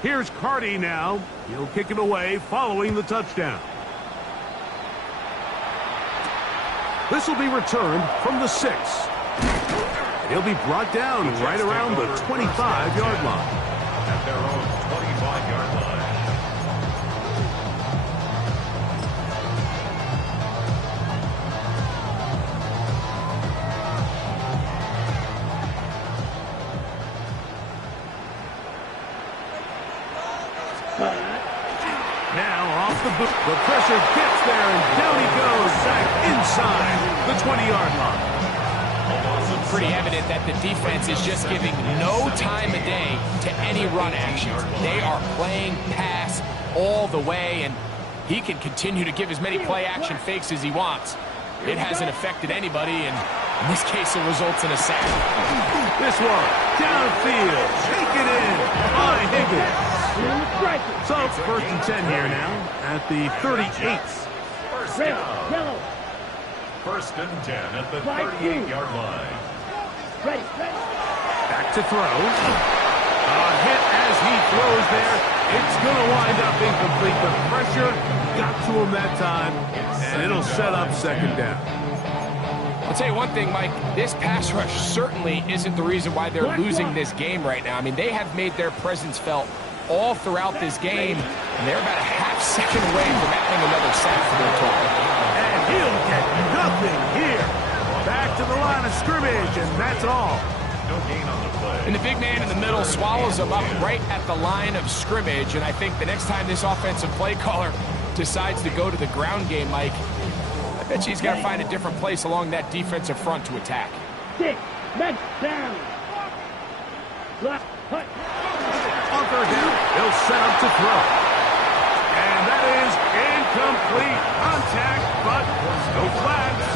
Here's Carty now. He'll kick it away following the touchdown. This will be returned from the 6. He'll be brought down right around the 25-yard line. At their own 25-yard line. Now off the boot. The pressure gets there, and down he goes back inside the 20-yard line. Pretty evident that the defense is just giving no time of day to any run actions. They are playing pass all the way, and he can continue to give as many play-action fakes as he wants. It hasn't affected anybody, and in this case, it results in a sack. This one, downfield, taken in by Higgins. So, 1st and 10 here now at the 38. First down. 1st and 10 at the 38-yard line. Back to throw. A hit as he throws there. It's going to wind up incomplete. The pressure got to him that time, and it'll set up 2nd down. I'll tell you one thing, Mike, this pass rush certainly isn't the reason why they're losing this game right now. I mean, they have made their presence felt all throughout this game, and they're about a half second away from having another sack for their total. And he'll get nothing here. Back to the line of scrimmage, and that's all. No gain on the play. And the big man in the middle swallows him up right at the line of scrimmage, and I think the next time this offensive play caller decides to go to the ground game, Mike, I bet you he's got to find a different place along that defensive front to attack. 6, men down. On 3rd down, they'll set up to throw. And that is incomplete contact, but no flags.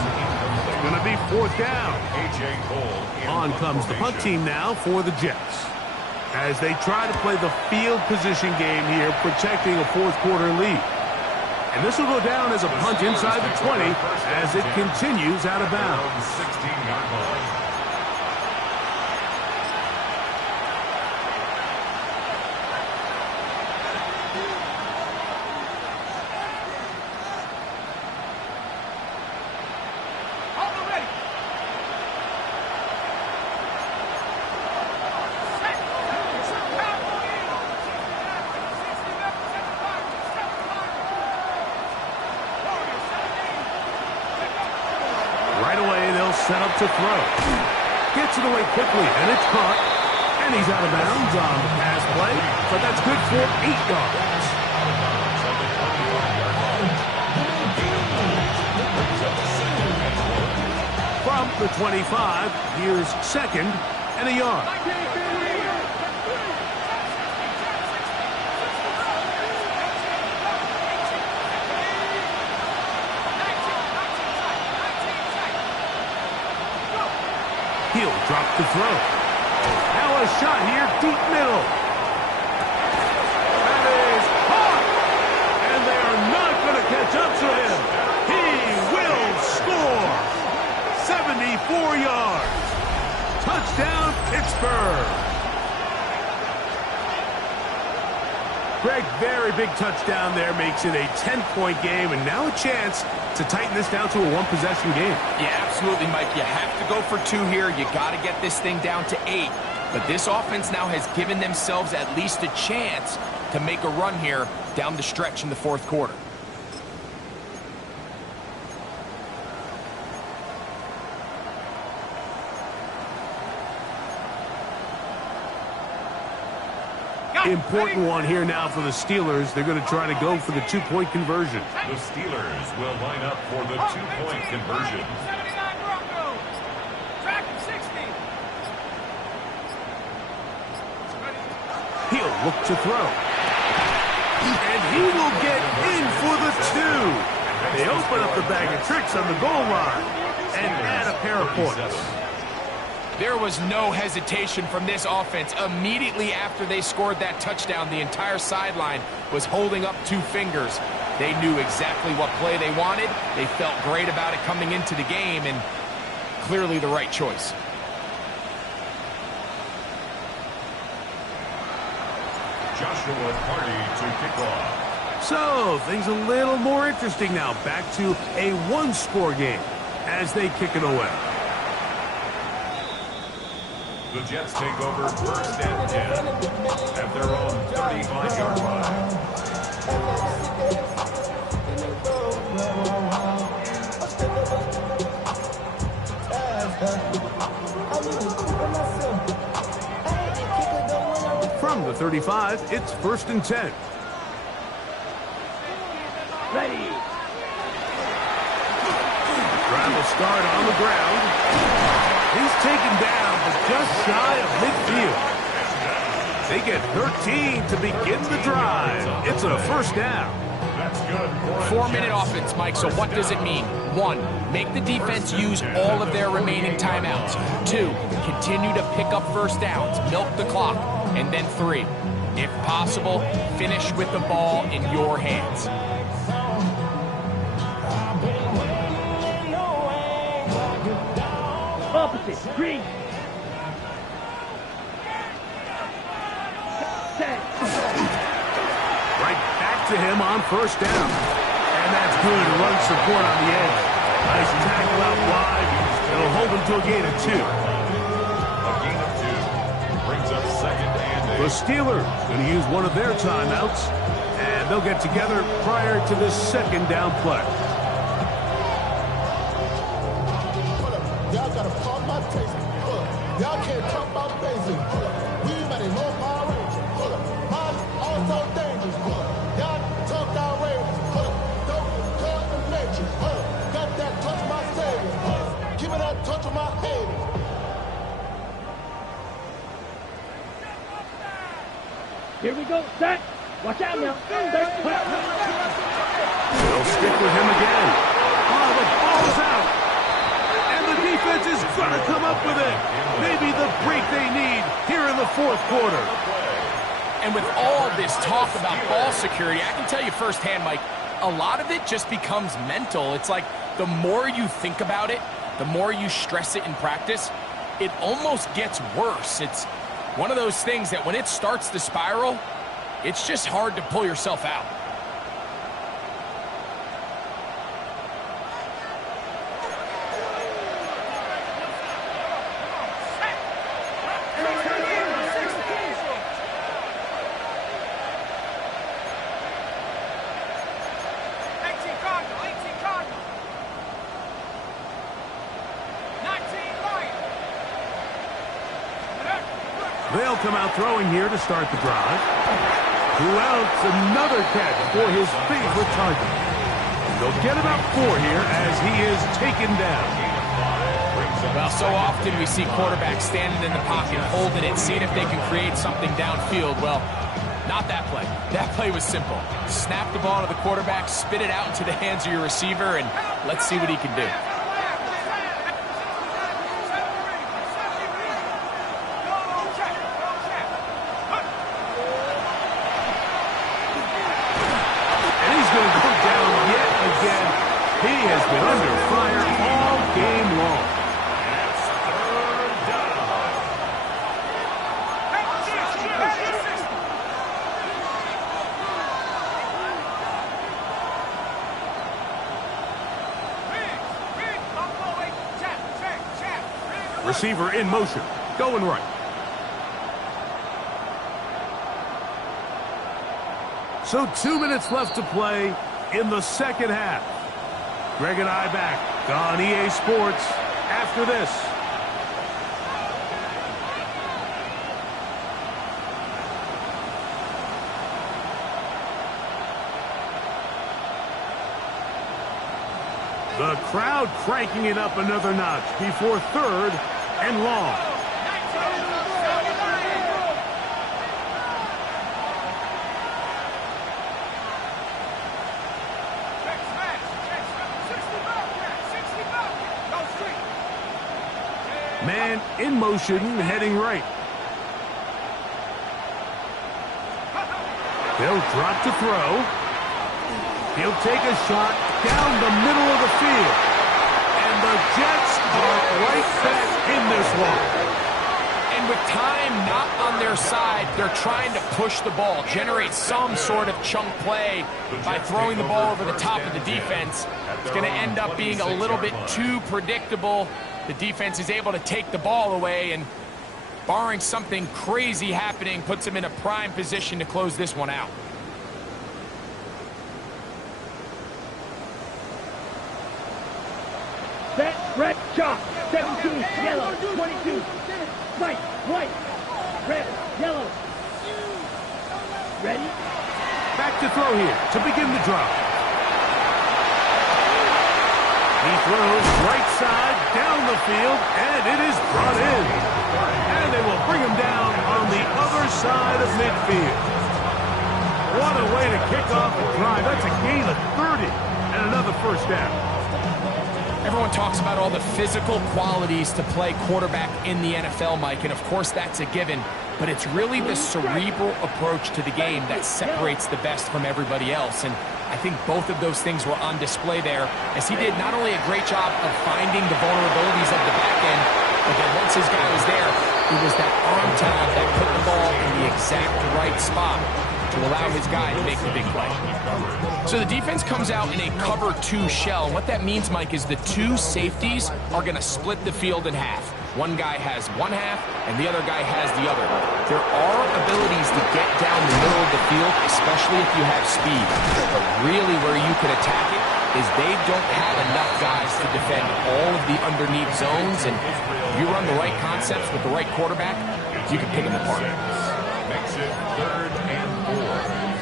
It's going to be 4th down. A.J. Cole. On comes the punt team now for the Jets. As they try to play the field position game here, protecting a 4th quarter lead. And this will go down as a punt inside the 20 as it continues out of bounds. 16-yard line. Set up to throw. Gets it away quickly, and it's caught. And he's out of bounds on the pass play, but that's good for 8 yards. From the 25, here's 2nd and a yard. He'll drop the throw. Now a shot here, deep middle. That is caught. And they are not going to catch up to him. He will score. 74 yards. Touchdown, Pittsburgh. Greg, very big touchdown there, makes it a 10-point game, and now a chance to tighten this down to a 1-possession game. Yeah, absolutely, Mike. You have to go for 2 here. You got to get this thing down to 8. But this offense now has given themselves at least a chance to make a run here down the stretch in the 4th quarter. Go! Important one here now for the Steelers. They're going to try to go for the 2-point conversion. The Steelers will line up for the 2-point conversion. 79 Broncos. Track him 60. He'll look to throw. And he will get in for the 2. They open up the bag of tricks on the goal line and add a pair of points. There was no hesitation from this offense. Immediately after they scored that touchdown, the entire sideline was holding up 2 fingers. They knew exactly what play they wanted. They felt great about it coming into the game, and clearly the right choice. Joshua Party to kick off. So, things a little more interesting now. Back to a 1-score game as they kick it away. The Jets take over 1st and 10 at their own 35-yard line. From the 35, it's 1st and 10. Ready. Travel start on the ground. He's taken down, but just shy of midfield. They get 13 to begin the drive. It's a 1st down. That's good. 4-minute offense, Mike, so what does it mean? 1, make the defense use all of their remaining timeouts. 2, continue to pick up 1st downs, milk the clock. And then 3, if possible, finish with the ball in your hands. Opposite. Green. Set. Right back to him on 1st down. And that's good run support on the edge. Nice tackle out wide. It'll hold him to a gain of 2. A gain of 2 brings up 2nd and 8. The Steelers going to use one of their timeouts, and they'll get together prior to this 2nd down play. Y'all gotta pump my taste. Y'all can't talk about basic. We mighty low power rangers. Mine also dangerous. Y'all talk outrageous. Don't cut the nature. Got that touch my savior. Give me that touch of my head. Here we go. Set. Watch out now. They'll stick with him again. Oh, the ball's out. And the defense is going to come up with it. Maybe the break they need here in the 4th quarter. And with all this talk about ball security, I can tell you firsthand, Mike, a lot of it just becomes mental. It's like the more you think about it, the more you stress it in practice, it almost gets worse. It's one of those things that when it starts to spiral, it's just hard to pull yourself out. They'll come out throwing here to start the drive. Who else? Another catch for his favorite target. They'll get about 4 here as he is taken down. Well, so often we see quarterbacks standing in the pocket, holding it, seeing if they can create something downfield. Well, not that play. That play was simple. Snap the ball to the quarterback, spit it out into the hands of your receiver, and let's see what he can do. He has been under fire all game long. It's 3rd down. Receiver in motion, going right. So 2 minutes left to play in the 2nd half. Greg and I back on EA Sports after this. crowd cranking it up another notch before 3rd and long. Man in motion, heading right. He'll drop to throw. He'll take a shot down the middle of the field. And the Jets are right back in this one. And with time not on their side, they're trying to push the ball, generate some sort of chunk play by throwing the ball over the top of the defense. It's going to end up being a little bit too predictable. The defense is able to take the ball away, and barring something crazy happening, puts them in a prime position to close this one out. Set, red, chalk, 17, yellow, 22, white, red, yellow. Ready? Back to throw here to begin the drop. He throws right side down the field, and it is brought in. And they will bring him down on the other side of midfield. What a way to kick off the drive. That's a gain of 30 and another first down. Everyone talks about all the physical qualities to play quarterback in the NFL, Mike, and of course that's a given, but it's really the cerebral approach to the game that separates the best from everybody else, and I think both of those things were on display there, as he did not only a great job of finding the vulnerabilities of the back end, but then once his guy was there, it was that arm talent that put the ball in the exact right spot to allow his guy to make the big play. So the defense comes out in a cover 2 shell. What that means, Mike, is the 2 safeties are going to split the field in half. One guy has one half, and the other guy has the other. There are abilities to get down the middle of the field, especially if you have speed. But really where you can attack it is they don't have enough guys to defend all of the underneath zones, and if you run the right concepts with the right quarterback, you can pick them apart. Makes it 3rd and 4.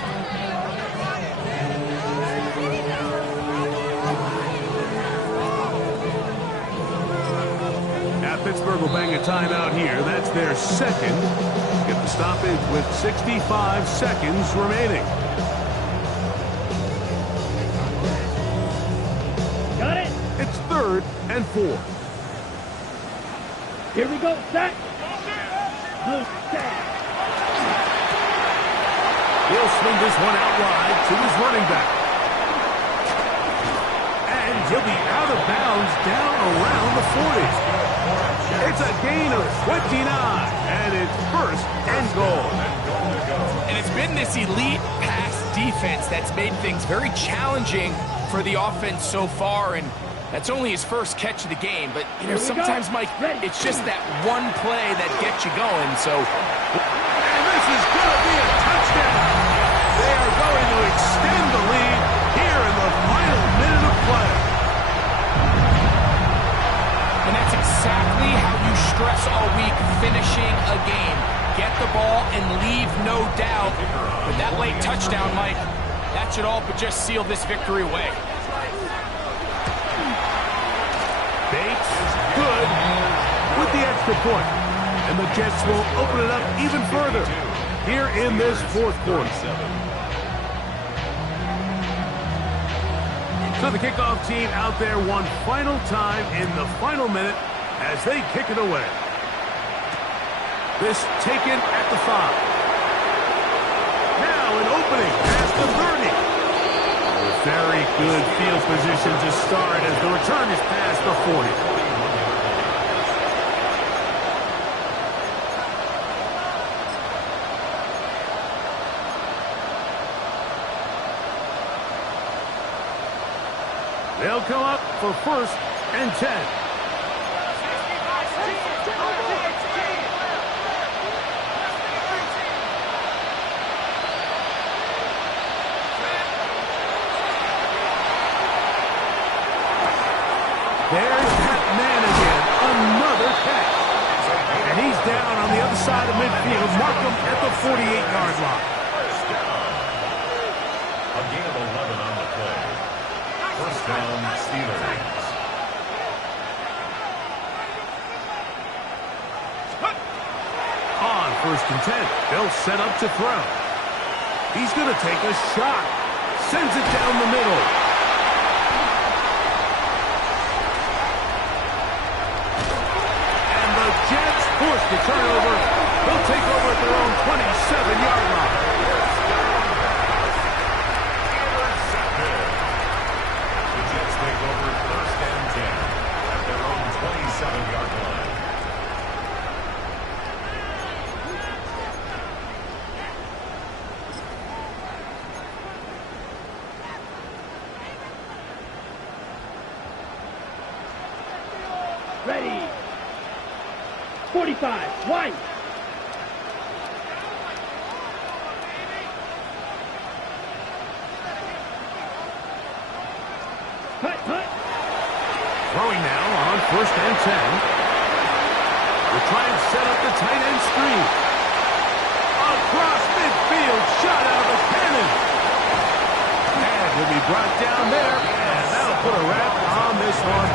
Pittsburgh will bang a timeout here. That's their second. Get the stoppage with 65 seconds remaining. Got it? It's 3rd and 4. Here we go, set. Blue, set. He'll swing this one out wide to his running back. And he'll be out of bounds down around the 40. It's a gain of 29, and it's 1st and goal. And it's been this elite pass defense that's made things very challenging for the offense so far, and that's only his first catch of the game. But, you know, sometimes, Mike, it's just that one play that gets you going, so... And this is going to be a touchdown. They are going to extend the lead here in the final minute of play. And that's exactly how you stress all week finishing a game. Get the ball and leave no doubt. But that late touchdown, Mike, that should all but just seal this victory away. Bates, good, with the extra point. And the Jets will open it up even further here in this 4th quarter. So the kickoff team out there one final time in the final minute as they kick it away. This taken at the 5. Now an opening past the 30. Very good field position to start as the return is past the 40. They'll come up for 1st and 10. There's that man again. Another catch. And he's down on the other side of midfield. Mark him at the 48-yard line. A gain of 11 on the play. 1st down, Steelers. first and 10. They'll set up to throw. He's going to take a shot. Sends it down the middle. And the Jets force the turnover. They'll take over at their own 27-yard line. The Jets take over first and 10 at their own 27-yard line. Ready. 45. White. Hut. Throwing now on first and 10. We'll try and set up the tight end screen. Across midfield, shot out of the cannon. And will be brought down there, and that'll put a wrap on this one.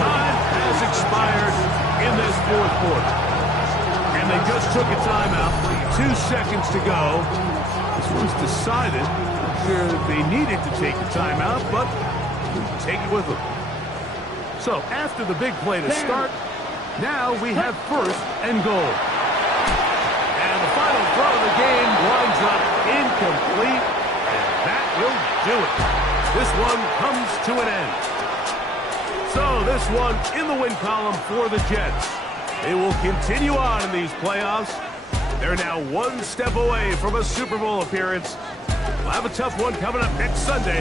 Time has expired in this fourth quarter. And they just took a timeout. 2 seconds to go. This one's decided. I'm sure they needed to take a timeout, but take it with them. So after the big play to start, now we have first and goal. And the final throw of the game winds up incomplete, and that will do it. This one comes to an end. So this one in the win column for the Jets. They will continue on in these playoffs. They're now one step away from a Super Bowl appearance. We'll have a tough one coming up next Sunday.